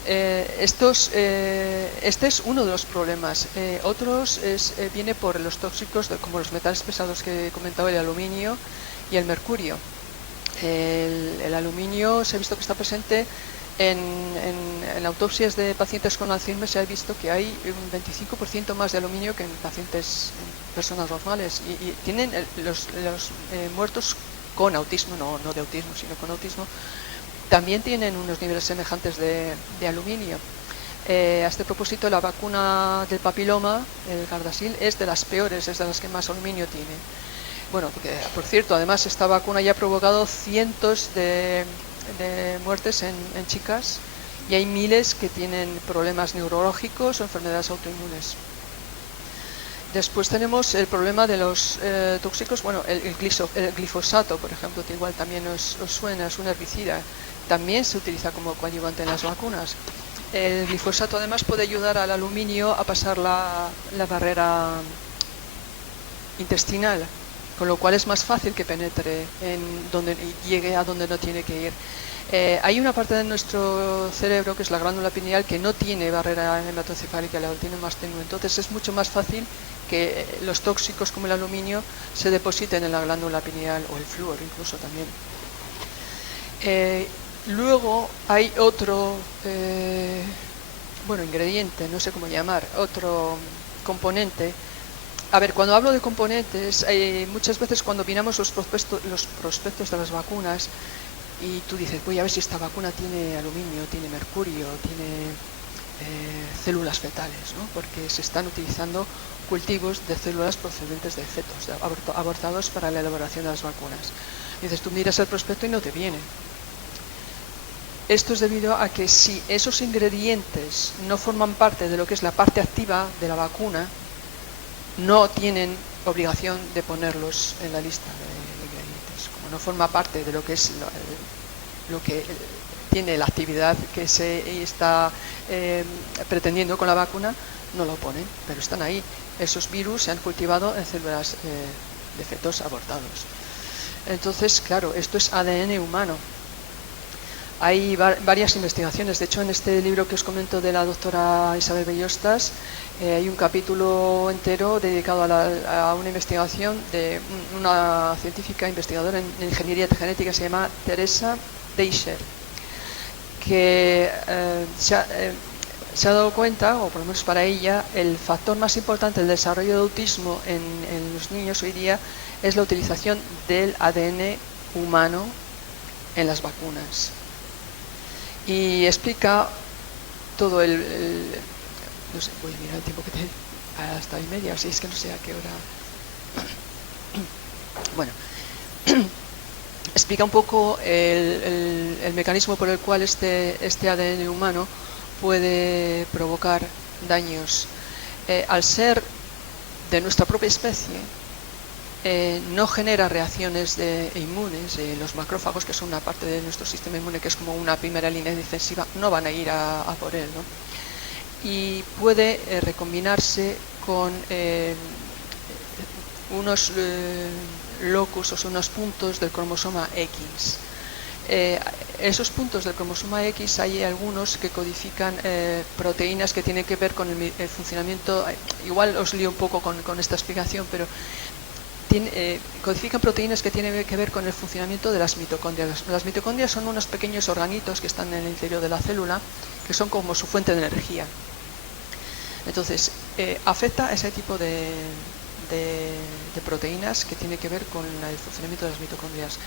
este es uno de los problemas. Otros viene por los tóxicos, como los metales pesados que he comentado, el aluminio y el mercurio. El aluminio se ha visto que está presente En autopsias de pacientes con Alzheimer se ha visto que hay un 25% más de aluminio que en pacientes, en personas normales. Y tienen los muertos con autismo, no de autismo, sino con autismo, también tienen unos niveles semejantes de aluminio. A este propósito, la vacuna del papiloma, el Gardasil, es de las peores, es de las que más aluminio tiene. Bueno, porque, por cierto, además esta vacuna ya ha provocado cientos de muertes en chicas, y hay miles que tienen problemas neurológicos o enfermedades autoinmunes. Después tenemos el problema de los tóxicos. Bueno, el glifosato, por ejemplo, que igual también os suena, es un herbicida. También se utiliza como coadyuvante en las vacunas. El glifosato además puede ayudar al aluminio a pasar la barrera intestinal, con lo cual es más fácil que penetre y llegue a donde no tiene que ir. Hay una parte de nuestro cerebro, que es la glándula pineal, que no tiene barrera hematocefálica, la tiene más tenue. Entonces es mucho más fácil que los tóxicos como el aluminio se depositen en la glándula pineal, o el flúor incluso también. Luego hay otro ingrediente, no sé cómo llamar, otro componente. A ver, cuando hablo de componentes, muchas veces cuando miramos los prospectos de las vacunas, y tú dices, voy a ver si esta vacuna tiene aluminio, tiene mercurio, tiene células fetales, ¿no? Porque se están utilizando cultivos de células procedentes de fetos abortados para la elaboración de las vacunas. Y dices, tú miras el prospecto y no te viene. Esto es debido a que si esos ingredientes no forman parte de lo que es la parte activa de la vacuna, no tienen obligación de ponerlos en la lista de ingredientes. Como no forma parte de lo que es lo que tiene la actividad que se está pretendiendo con la vacuna, no lo ponen, pero están ahí. Esos virus se han cultivado en células de fetos abortados. Entonces, claro, esto es ADN humano. Hay varias investigaciones. De hecho, en este libro que os comento de la doctora Isabel Bellostas, hay un capítulo entero dedicado a una investigación de una científica investigadora en ingeniería genética, se llama Teresa Teixeira, que se ha dado cuenta, o por lo menos para ella, el factor más importante del desarrollo de autismo en los niños hoy día es la utilización del ADN humano en las vacunas. Y explica todo no sé, voy a mirar el tiempo que tengo, hasta 1:30, o si es que no sé a qué hora. Bueno, explica un poco el mecanismo por el cual este ADN humano puede provocar daños. Al ser de nuestra propia especie, no genera reacciones inmunes. Los macrófagos, que son una parte de nuestro sistema inmune, que es como una primera línea defensiva, no van a ir a por él, ¿no? Y puede recombinarse con unos locus, o unos puntos del cromosoma X. Esos puntos del cromosoma X, hay algunos que codifican proteínas que tienen que ver con el funcionamiento. Igual os lío un poco con esta explicación, pero codifican proteínas que tienen que ver con el funcionamiento de las mitocondrias. Las mitocondrias son unos pequeños organitos que están en el interior de la célula, que son como su fuente de energía. Entonces, afecta a ese tipo de proteínas que tienen que ver con el funcionamiento de las mitocondrias.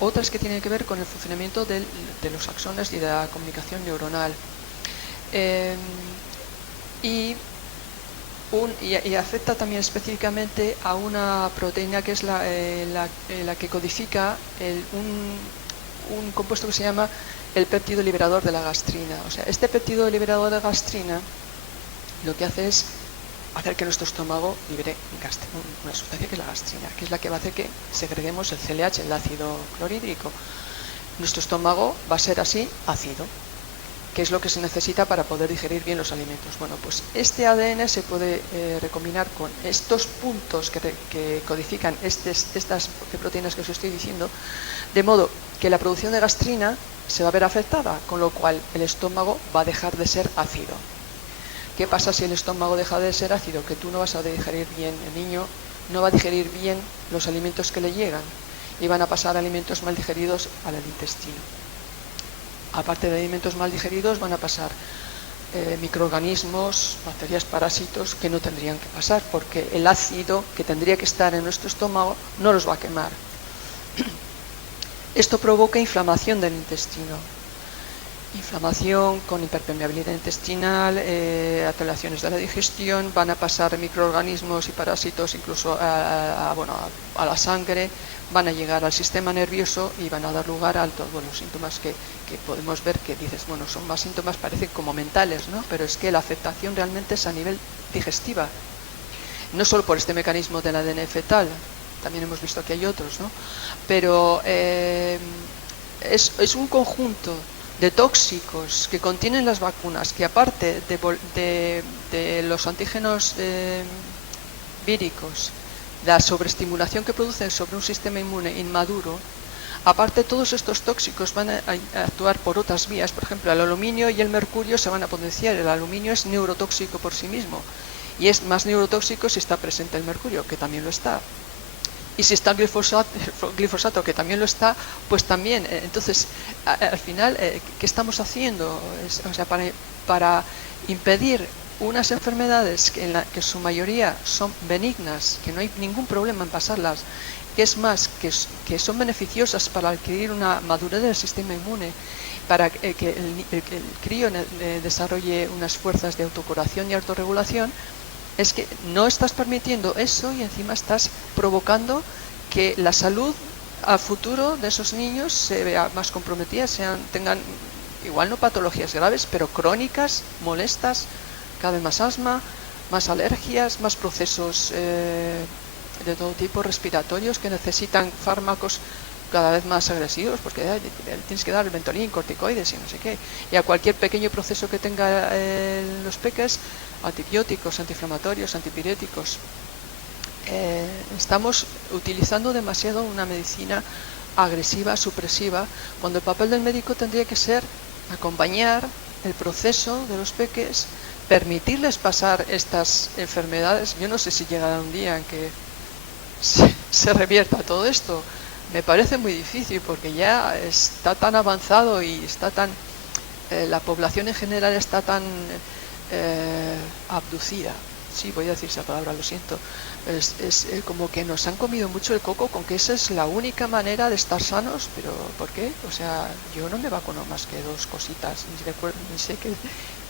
Otras que tienen que ver con el funcionamiento de los axones y de la comunicación neuronal. Y afecta también específicamente a una proteína que es la que codifica un compuesto que se llama el péptido liberador de la gastrina. O sea, este péptido liberador de gastrina lo que hace es hacer que nuestro estómago libere una sustancia que es la gastrina, que es la que va a hacer que segreguemos el CLH, el ácido clorhídrico. Nuestro estómago va a ser así ácido, que es lo que se necesita para poder digerir bien los alimentos. Bueno, pues este ADN se puede recombinar con estos puntos que codifican estas proteínas que os estoy diciendo, de modo que la producción de gastrina se va a ver afectada, con lo cual el estómago va a dejar de ser ácido. ¿Qué pasa si el estómago deja de ser ácido? Que tú no vas a digerir bien, el niño no va a digerir bien los alimentos que le llegan y van a pasar alimentos mal digeridos al intestino. aparte de alimentos mal digeridos, van a pasar microorganismos, bacterias, parásitos que no tendrían que pasar, porque el ácido que tendría que estar en nuestro estómago no los va a quemar. Esto provoca inflamación del intestino. Inflamación con hiperpermeabilidad intestinal, alteraciones de la digestión, van a pasar microorganismos y parásitos incluso a la sangre, van a llegar al sistema nervioso y van a dar lugar a todos los síntomas que podemos ver, que dices, bueno, son más síntomas, parecen como mentales, ¿no? Pero es que la afectación realmente es a nivel digestiva, no solo por este mecanismo del ADN fetal, también hemos visto que hay otros, ¿no? Pero es un conjunto de tóxicos que contienen las vacunas, que aparte de los antígenos víricos, la sobreestimulación que producen sobre un sistema inmune inmaduro, aparte todos estos tóxicos van a actuar por otras vías. Por ejemplo, el aluminio y el mercurio se van a potenciar. El aluminio es neurotóxico por sí mismo y es más neurotóxico si está presente el mercurio, que también lo está. Y si está el glifosato, que también lo está, pues también. Entonces, al final, ¿qué estamos haciendo? Para impedir unas enfermedades que en su mayoría son benignas, que no hay ningún problema en pasarlas, que es más, que son beneficiosas para adquirir una madurez del sistema inmune, para que el crío desarrolle unas fuerzas de autocuración y autorregulación, es que no estás permitiendo eso y encima estás provocando que la salud a futuro de esos niños se vea más comprometida, tengan igual no patologías graves, pero crónicas, molestas, cada vez más asma, más alergias, más procesos de todo tipo respiratorios que necesitan fármacos cada vez más agresivos, porque tienes que dar el Ventolin, corticoides y no sé qué. Y a cualquier pequeño proceso que tenga los peques, antibióticos, antiinflamatorios, antipiréticos. Estamos utilizando demasiado una medicina agresiva, supresiva, cuando el papel del médico tendría que ser acompañar el proceso de los peques, permitirles pasar estas enfermedades. Yo no sé si llegará un día en que se revierta todo esto. Me parece muy difícil porque ya está tan avanzado y está tan la población en general está tan abducida. Sí, voy a decir esa palabra, lo siento. Es como que nos han comido mucho el coco con que esa es la única manera de estar sanos, pero ¿por qué? O sea, yo no me vacuno más que 2 cositas, ni sé qué,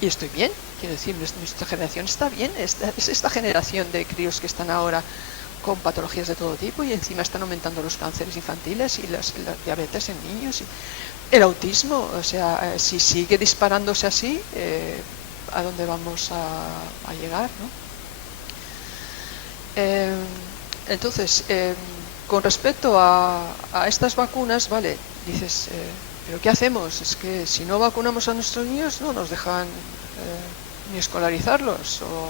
y estoy bien. Quiero decir, nuestra generación está bien, es esta generación de críos que están ahora con patologías de todo tipo y encima están aumentando los cánceres infantiles y las diabetes en niños y el autismo. O sea, si sigue disparándose así, ¿a dónde vamos a llegar, no? Entonces, con respecto a estas vacunas, vale, dices, ¿pero qué hacemos? Es que si no vacunamos a nuestros niños no nos dejan ni escolarizarlos, o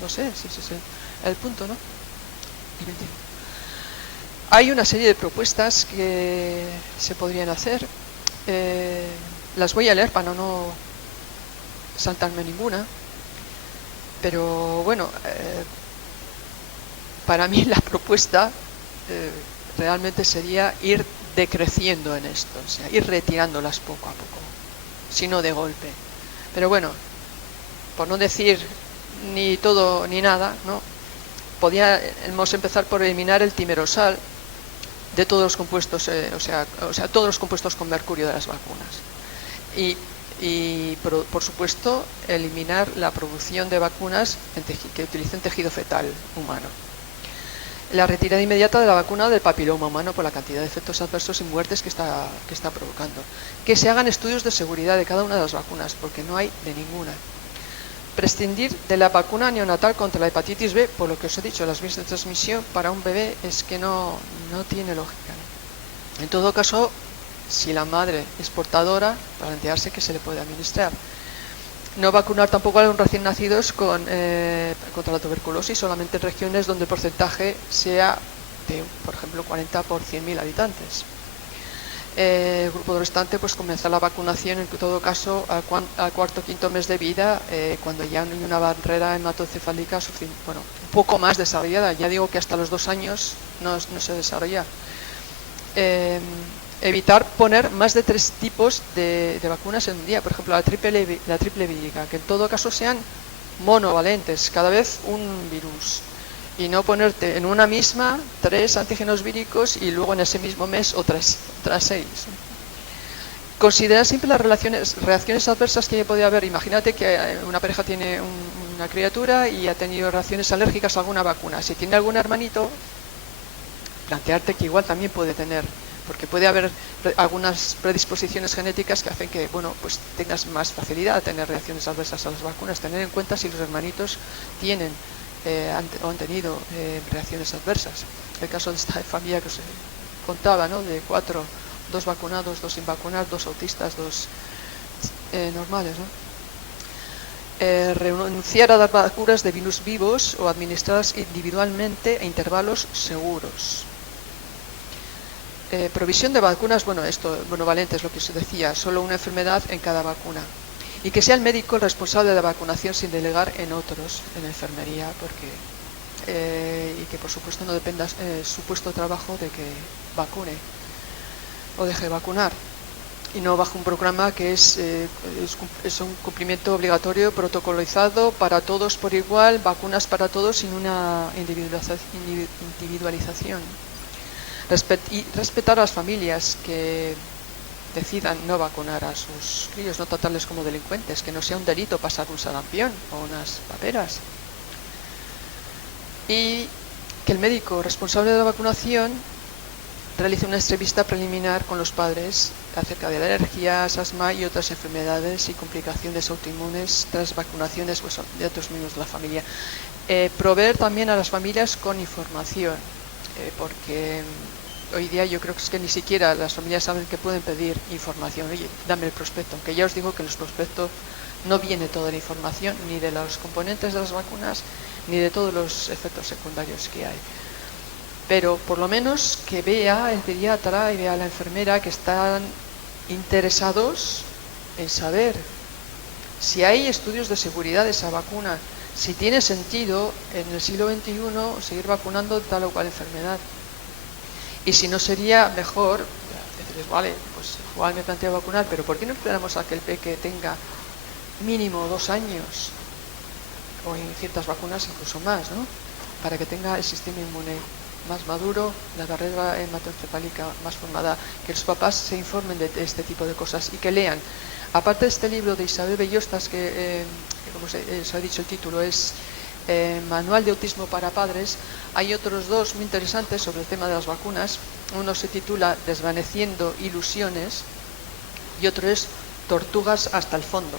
no sé, si ese es el punto, ¿no? Hay una serie de propuestas que se podrían hacer. Las voy a leer para no saltarme ninguna, pero bueno, para mí la propuesta realmente sería ir decreciendo en esto, o sea, ir retirándolas poco a poco, si no de golpe. Pero bueno, por no decir ni todo ni nada, ¿no? Podríamos empezar por eliminar el timerosal de todos los compuestos, o sea, todos los compuestos con mercurio de las vacunas. Y por supuesto, eliminar la producción de vacunas que utilicen tejido fetal humano. La retirada inmediata de la vacuna del papiloma humano por la cantidad de efectos adversos y muertes que está provocando. Que se hagan estudios de seguridad de cada una de las vacunas, porque no hay de ninguna. Prescindir de la vacuna neonatal contra la hepatitis B, por lo que os he dicho, las vías de transmisión para un bebé es que no tiene lógica, ¿no? En todo caso, si la madre es portadora, plantearse que se le puede administrar. No vacunar tampoco a los recién nacidos contra la tuberculosis, solamente en regiones donde el porcentaje sea de, por ejemplo, 40 por 100.000 habitantes. El grupo restante, pues comenzar la vacunación en todo caso al cuarto o quinto mes de vida, cuando ya hay una barrera hematoencefálica un poco más desarrollada. Ya digo que hasta los 2 años no se desarrolla. evitar poner más de 3 tipos de vacunas en un día. Por ejemplo, la triple vírica, que en todo caso sean monovalentes, cada vez un virus. Y no ponerte en una misma 3 antígenos víricos y luego en ese mismo mes otras 6. Considera siempre las reacciones adversas que podría haber. Imagínate que una pareja tiene una criatura y ha tenido reacciones alérgicas a alguna vacuna. Si tiene algún hermanito, plantearte que igual también puede tener, porque puede haber algunas predisposiciones genéticas que hacen que, bueno, pues tengas más facilidad a tener reacciones adversas a las vacunas. Tener en cuenta si los hermanitos tienen o han tenido reacciones adversas. El caso de esta familia que os contaba, ¿no? De 4, 2 vacunados, 2 sin vacunar, 2 autistas, 2 normales, ¿no? Renunciar a dar vacunas de virus vivos o administradas individualmente a intervalos seguros. Provisión de vacunas, bueno, esto monovalente es lo que se decía, solo una enfermedad en cada vacuna. Y que sea el médico el responsable de la vacunación sin delegar en otros, en la enfermería, y que por supuesto no dependa su puesto de trabajo de que vacune o deje de vacunar. Y no bajo un programa que es un cumplimiento obligatorio, protocolizado para todos por igual, vacunas para todos sin una individualización. Y respetar a las familias que decidan no vacunar a sus críos, no tratarles como delincuentes, que no sea un delito pasar un sarampión o unas paperas. Y que el médico responsable de la vacunación realice una entrevista preliminar con los padres acerca de alergias, asma y otras enfermedades y complicaciones autoinmunes tras vacunaciones de otros miembros de la familia. Proveer también a las familias con información, porque hoy día yo creo que es que ni siquiera las familias saben que pueden pedir información. Oye, dame el prospecto, aunque ya os digo que en los prospectos no viene toda la información, ni de los componentes de las vacunas, ni de todos los efectos secundarios que hay. Pero por lo menos que vea el pediatra y vea a la enfermera que están interesados en saber si hay estudios de seguridad de esa vacuna, si tiene sentido en el siglo XXI seguir vacunando tal o cual enfermedad. Y si no sería mejor decirles, vale, pues igual me planteo vacunar, pero ¿por qué no esperamos a que el peque tenga mínimo 2 años? O en ciertas vacunas incluso más, ¿no? Para que tenga el sistema inmune más maduro, la barrera hematoencefálica más formada, que los papás se informen de este tipo de cosas y que lean. Aparte de este libro de Isabel Bellostas, que como se ha dicho el título, es Manual de Autismo para Padres, hay otros 2 muy interesantes sobre el tema de las vacunas. Uno se titula Desvaneciendo ilusiones y otro es Tortugas hasta el fondo.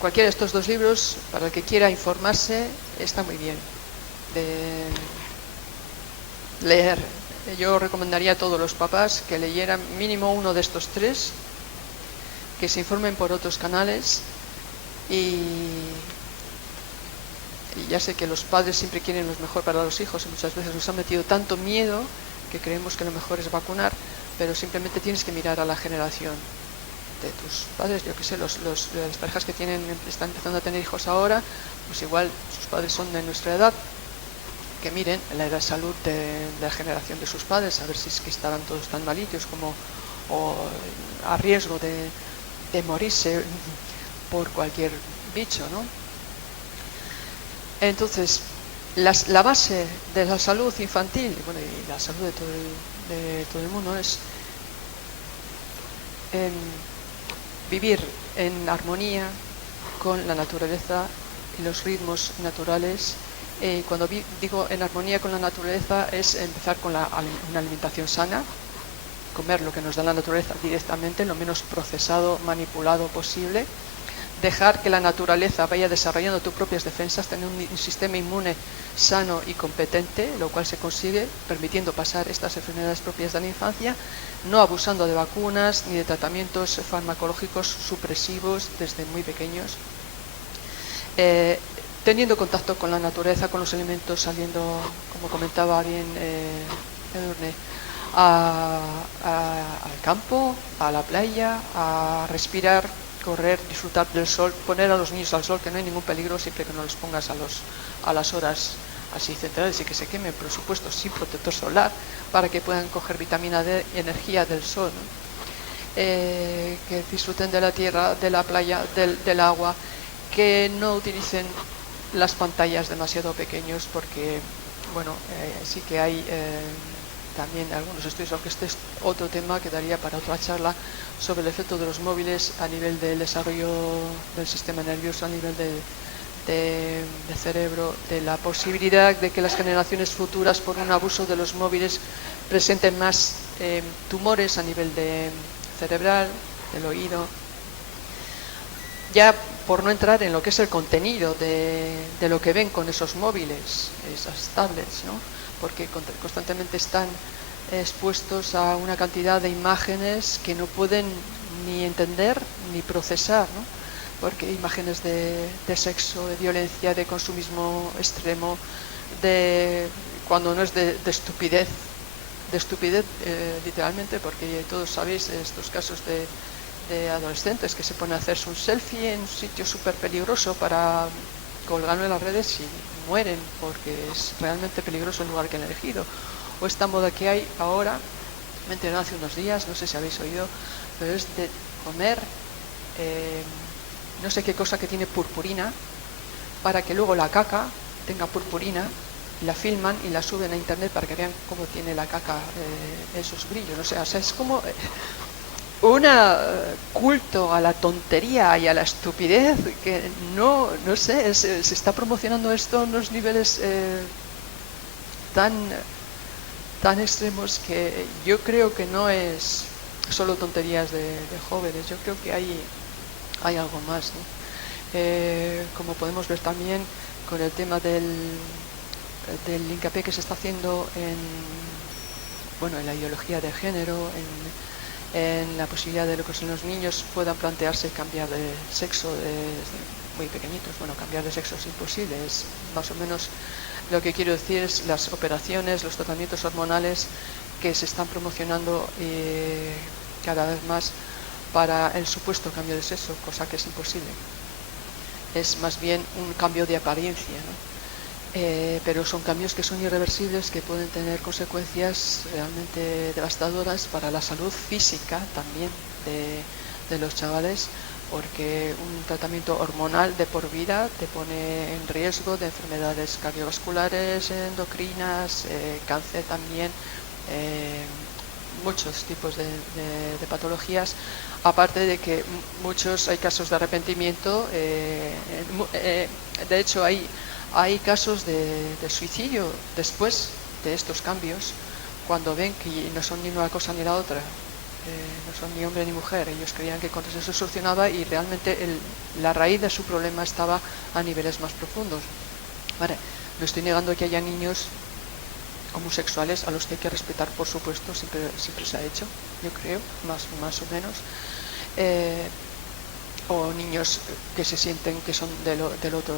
Cualquiera de estos 2 libros, para el que quiera informarse, está muy bien de leer. Yo recomendaría a todos los papás que leyeran mínimo uno de estos 3, que se informen por otros canales y ya sé que los padres siempre quieren lo mejor para los hijos y muchas veces nos han metido tanto miedo que creemos que lo mejor es vacunar, pero simplemente tienes que mirar a la generación de tus padres. Yo que sé, las parejas que están empezando a tener hijos ahora, pues igual sus padres son de nuestra edad, que miren la edad de salud de la generación de sus padres, a ver si es que estaban todos tan malitos o a riesgo de morirse por cualquier bicho, ¿no? Entonces, la base de la salud infantil y la salud de todo el mundo es vivir en armonía con la naturaleza y los ritmos naturales. Cuando digo en armonía con la naturaleza es empezar con una alimentación sana, comer lo que nos da la naturaleza directamente, lo menos procesado, manipulado posible, dejar que la naturaleza vaya desarrollando tus propias defensas, tener un sistema inmune sano y competente, lo cual se consigue permitiendo pasar estas enfermedades propias de la infancia, no abusando de vacunas ni de tratamientos farmacológicos supresivos desde muy pequeños, teniendo contacto con la naturaleza, con los elementos, saliendo, como comentaba bien Edurne, al campo, a la playa, a respirar, correr, disfrutar del sol, poner a los niños al sol, que no hay ningún peligro siempre que no los pongas a las horas así centrales y que se quemen, por supuesto, sin protector solar, para que puedan coger vitamina D y energía del sol, ¿no? Que disfruten de la tierra, de la playa, del agua, que no utilicen las pantallas demasiado pequeños, porque, bueno, sí que hay también algunos estudios, aunque este es otro tema que daría para otra charla, sobre el efecto de los móviles a nivel del desarrollo del sistema nervioso, a nivel de cerebro, de la posibilidad de que las generaciones futuras, por un abuso de los móviles, presenten más tumores a nivel cerebral, del oído. Ya por no entrar en lo que es el contenido de lo que ven con esos móviles, esas tablets, ¿no? Porque constantemente están expuestos a una cantidad de imágenes que no pueden ni entender ni procesar, ¿no? Porque imágenes de sexo, de violencia, de consumismo extremo, cuando no es de estupidez, literalmente, porque todos sabéis estos casos de adolescentes que se ponen a hacerse un selfie en un sitio súper peligroso para colgarlo en las redes y mueren porque es realmente peligroso el lugar que han elegido. O esta moda que hay ahora, me enteré hace unos días, no sé si habéis oído, pero es de comer no sé qué cosa que tiene purpurina, para que luego la caca tenga purpurina, la filman y la suben a internet para que vean cómo tiene la caca esos brillos. O sea, es como un culto a la tontería y a la estupidez que no sé, se está promocionando esto a unos niveles tan extremos que yo creo que no es solo tonterías de jóvenes. Yo creo que hay algo más, ¿no? Como podemos ver también con el tema del hincapié que se está haciendo en la ideología de género, en la posibilidad de que los niños puedan plantearse cambiar de sexo desde muy pequeñitos. Bueno, cambiar de sexo es imposible, es más o menos lo que quiero decir, es las operaciones, los tratamientos hormonales que se están promocionando cada vez más para el supuesto cambio de sexo, cosa que es imposible. Es más bien un cambio de apariencia, ¿no? Pero son cambios que son irreversibles, que pueden tener consecuencias realmente devastadoras para la salud física también de los chavales, porque un tratamiento hormonal de por vida te pone en riesgo de enfermedades cardiovasculares, endocrinas, cáncer también, muchos tipos de patologías, aparte de que hay casos de arrepentimiento. De hecho hay casos de suicidio después de estos cambios, cuando ven que no son ni una cosa ni la otra, no son ni hombre ni mujer. Ellos creían que con eso se solucionaba y realmente la raíz de su problema estaba a niveles más profundos. Vale, no estoy negando que haya niños homosexuales a los que hay que respetar, por supuesto, siempre se ha hecho, yo creo, más o menos, o niños que se sienten que son del otro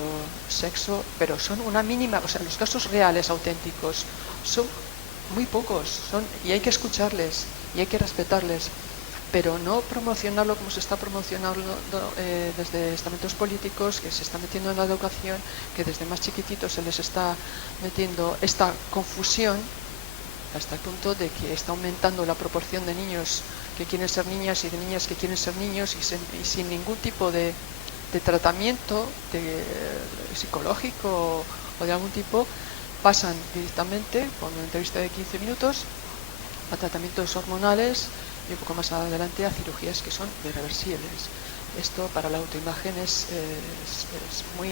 sexo, pero son una mínima, o sea, los casos reales, auténticos, son muy pocos, y hay que escucharles y hay que respetarles, pero no promocionarlo como se está promocionando desde estamentos políticos, que se está metiendo en la educación, que desde más chiquititos se les está metiendo esta confusión, hasta el punto de que está aumentando la proporción de niños que quieren ser niñas y de niñas que quieren ser niños, y sin ningún tipo de tratamiento psicológico o de algún tipo, pasan directamente, con una entrevista de 15 minutos, a tratamientos hormonales y un poco más adelante a cirugías que son irreversibles. Esto para la autoimagen es muy,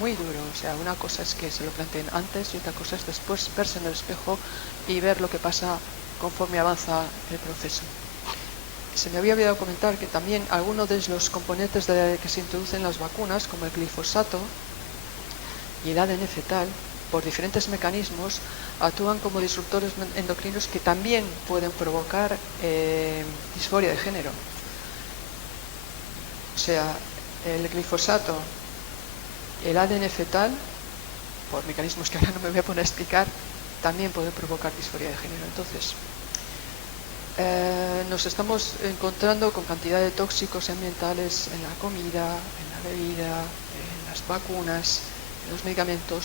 muy duro. O sea, una cosa es que se lo planteen antes y otra cosa es después verse en el espejo y ver lo que pasa conforme avanza el proceso. Se me había olvidado comentar que también algunos de los componentes que se introducen en las vacunas, como el glifosato y el ADN fetal, por diferentes mecanismos, actúan como disruptores endocrinos que también pueden provocar disforia de género. O sea, el glifosato, el ADN fetal, por mecanismos que ahora no me voy a poner a explicar, también pueden provocar disforia de género. Entonces, nos estamos encontrando con cantidad de tóxicos ambientales en la comida, en la bebida, en las vacunas, en los medicamentos,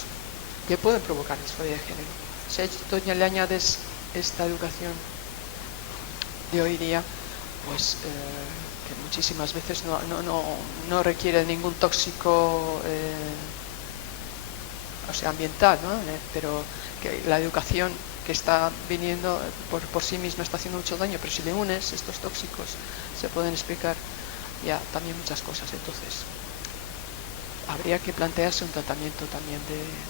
que pueden provocar disforia de género. Si a esto le añades esta educación de hoy día, pues que muchísimas veces no requiere ningún tóxico o sea, ambiental, ¿no? Pero que la educación que está viniendo por sí misma está haciendo mucho daño, pero si le unes estos tóxicos se pueden explicar ya también muchas cosas. Entonces habría que plantearse un tratamiento también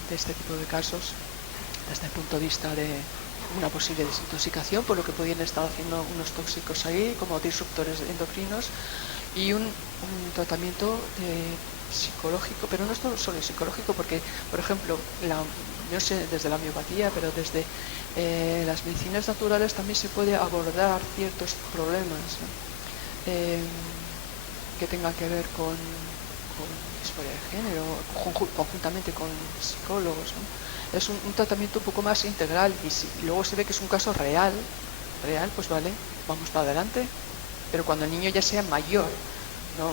de este tipo de casos desde el punto de vista de una posible desintoxicación por lo que podrían estar haciendo unos tóxicos ahí como disruptores endocrinos, y un tratamiento psicológico, pero no es solo psicológico, porque por ejemplo yo sé desde la homeopatía, pero desde las medicinas naturales también se puede abordar ciertos problemas, ¿no? Que tengan que ver con disforia de género, conjuntamente con psicólogos, ¿no? Es un tratamiento un poco más integral, y si luego se ve que es un caso real, pues vale, vamos para adelante. Pero cuando el niño ya sea mayor, no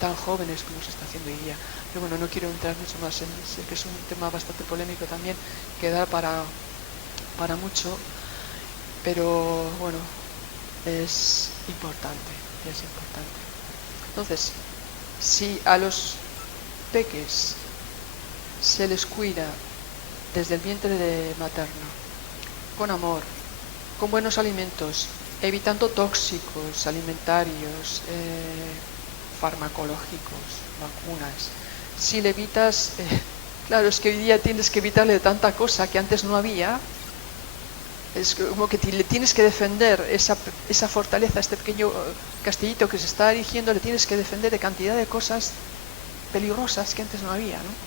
tan jóvenes como se está haciendo hoy día. Pero bueno, no quiero entrar mucho más en sé que es un tema bastante polémico también, que da para mucho, pero bueno, es importante. Entonces, si a los peques se les cuida desde el vientre materno, con amor, con buenos alimentos, evitando tóxicos alimentarios, farmacológicos, vacunas. Si le evitas, claro, es que hoy día tienes que evitarle tanta cosa que antes no había. Es como que le tienes que defender esa fortaleza, este pequeño castillito que se está erigiendo, le tienes que defender de cantidad de cosas peligrosas que antes no había, ¿no?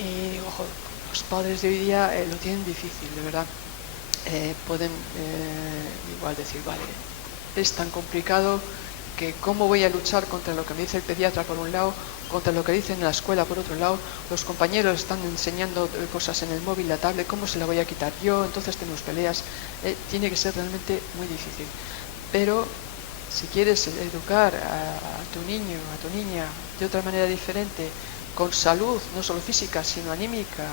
Y ojo, los padres de hoy día lo tienen difícil, de verdad. Pueden igual decir, vale, es tan complicado que cómo voy a luchar contra lo que me dice el pediatra por un lado, contra lo que dicen en la escuela por otro lado, los compañeros están enseñando cosas en el móvil, la tablet, ¿cómo se la voy a quitar yo? Entonces tenemos peleas. Tiene que ser realmente muy difícil. Pero si quieres educar a tu niño, a tu niña de otra manera diferente, con salud, no solo física, sino anímica,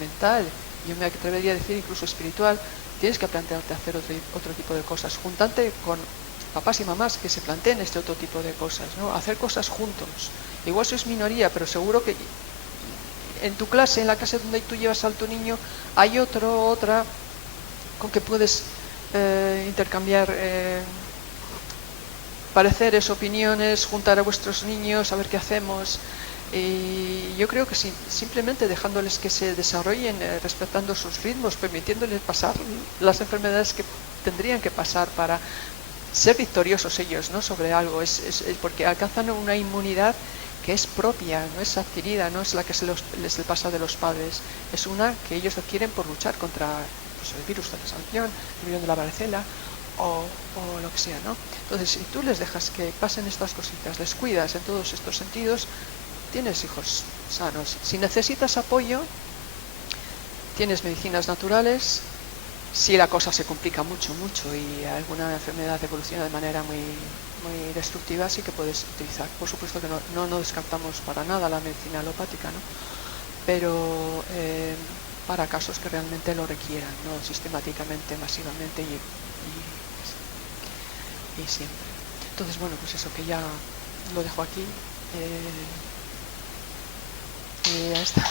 mental, yo me atrevería a decir incluso espiritual, tienes que plantearte hacer otro tipo de cosas, juntante con papás y mamás que se planteen este otro tipo de cosas, ¿no? Hacer cosas juntos. Igual sois minoría, pero seguro que en tu clase, en la clase donde tú llevas a tu niño, hay otra con que puedes intercambiar pareceres, opiniones, juntar a vuestros niños, a ver qué hacemos. Y yo creo que simplemente dejándoles que se desarrollen, respetando sus ritmos, permitiéndoles pasar las enfermedades que tendrían que pasar para ser victoriosos ellos, ¿no? Sobre algo, es porque alcanzan una inmunidad que es propia, no es adquirida, no es la que les pasa de los padres, es una que ellos adquieren por luchar contra pues, el virus de la sarampión, el virus de la varicela o lo que sea, ¿no? Entonces, si tú les dejas que pasen estas cositas, les cuidas en todos estos sentidos, tienes hijos sanos. Si necesitas apoyo, tienes medicinas naturales. Si la cosa se complica mucho y alguna enfermedad evoluciona de manera muy destructiva, sí que puedes utilizar. Por supuesto que no descartamos para nada la medicina alopática, ¿no? Pero para casos que realmente lo requieran, no sistemáticamente, masivamente y siempre. Entonces, bueno, pues eso, que ya lo dejo aquí. Ya está.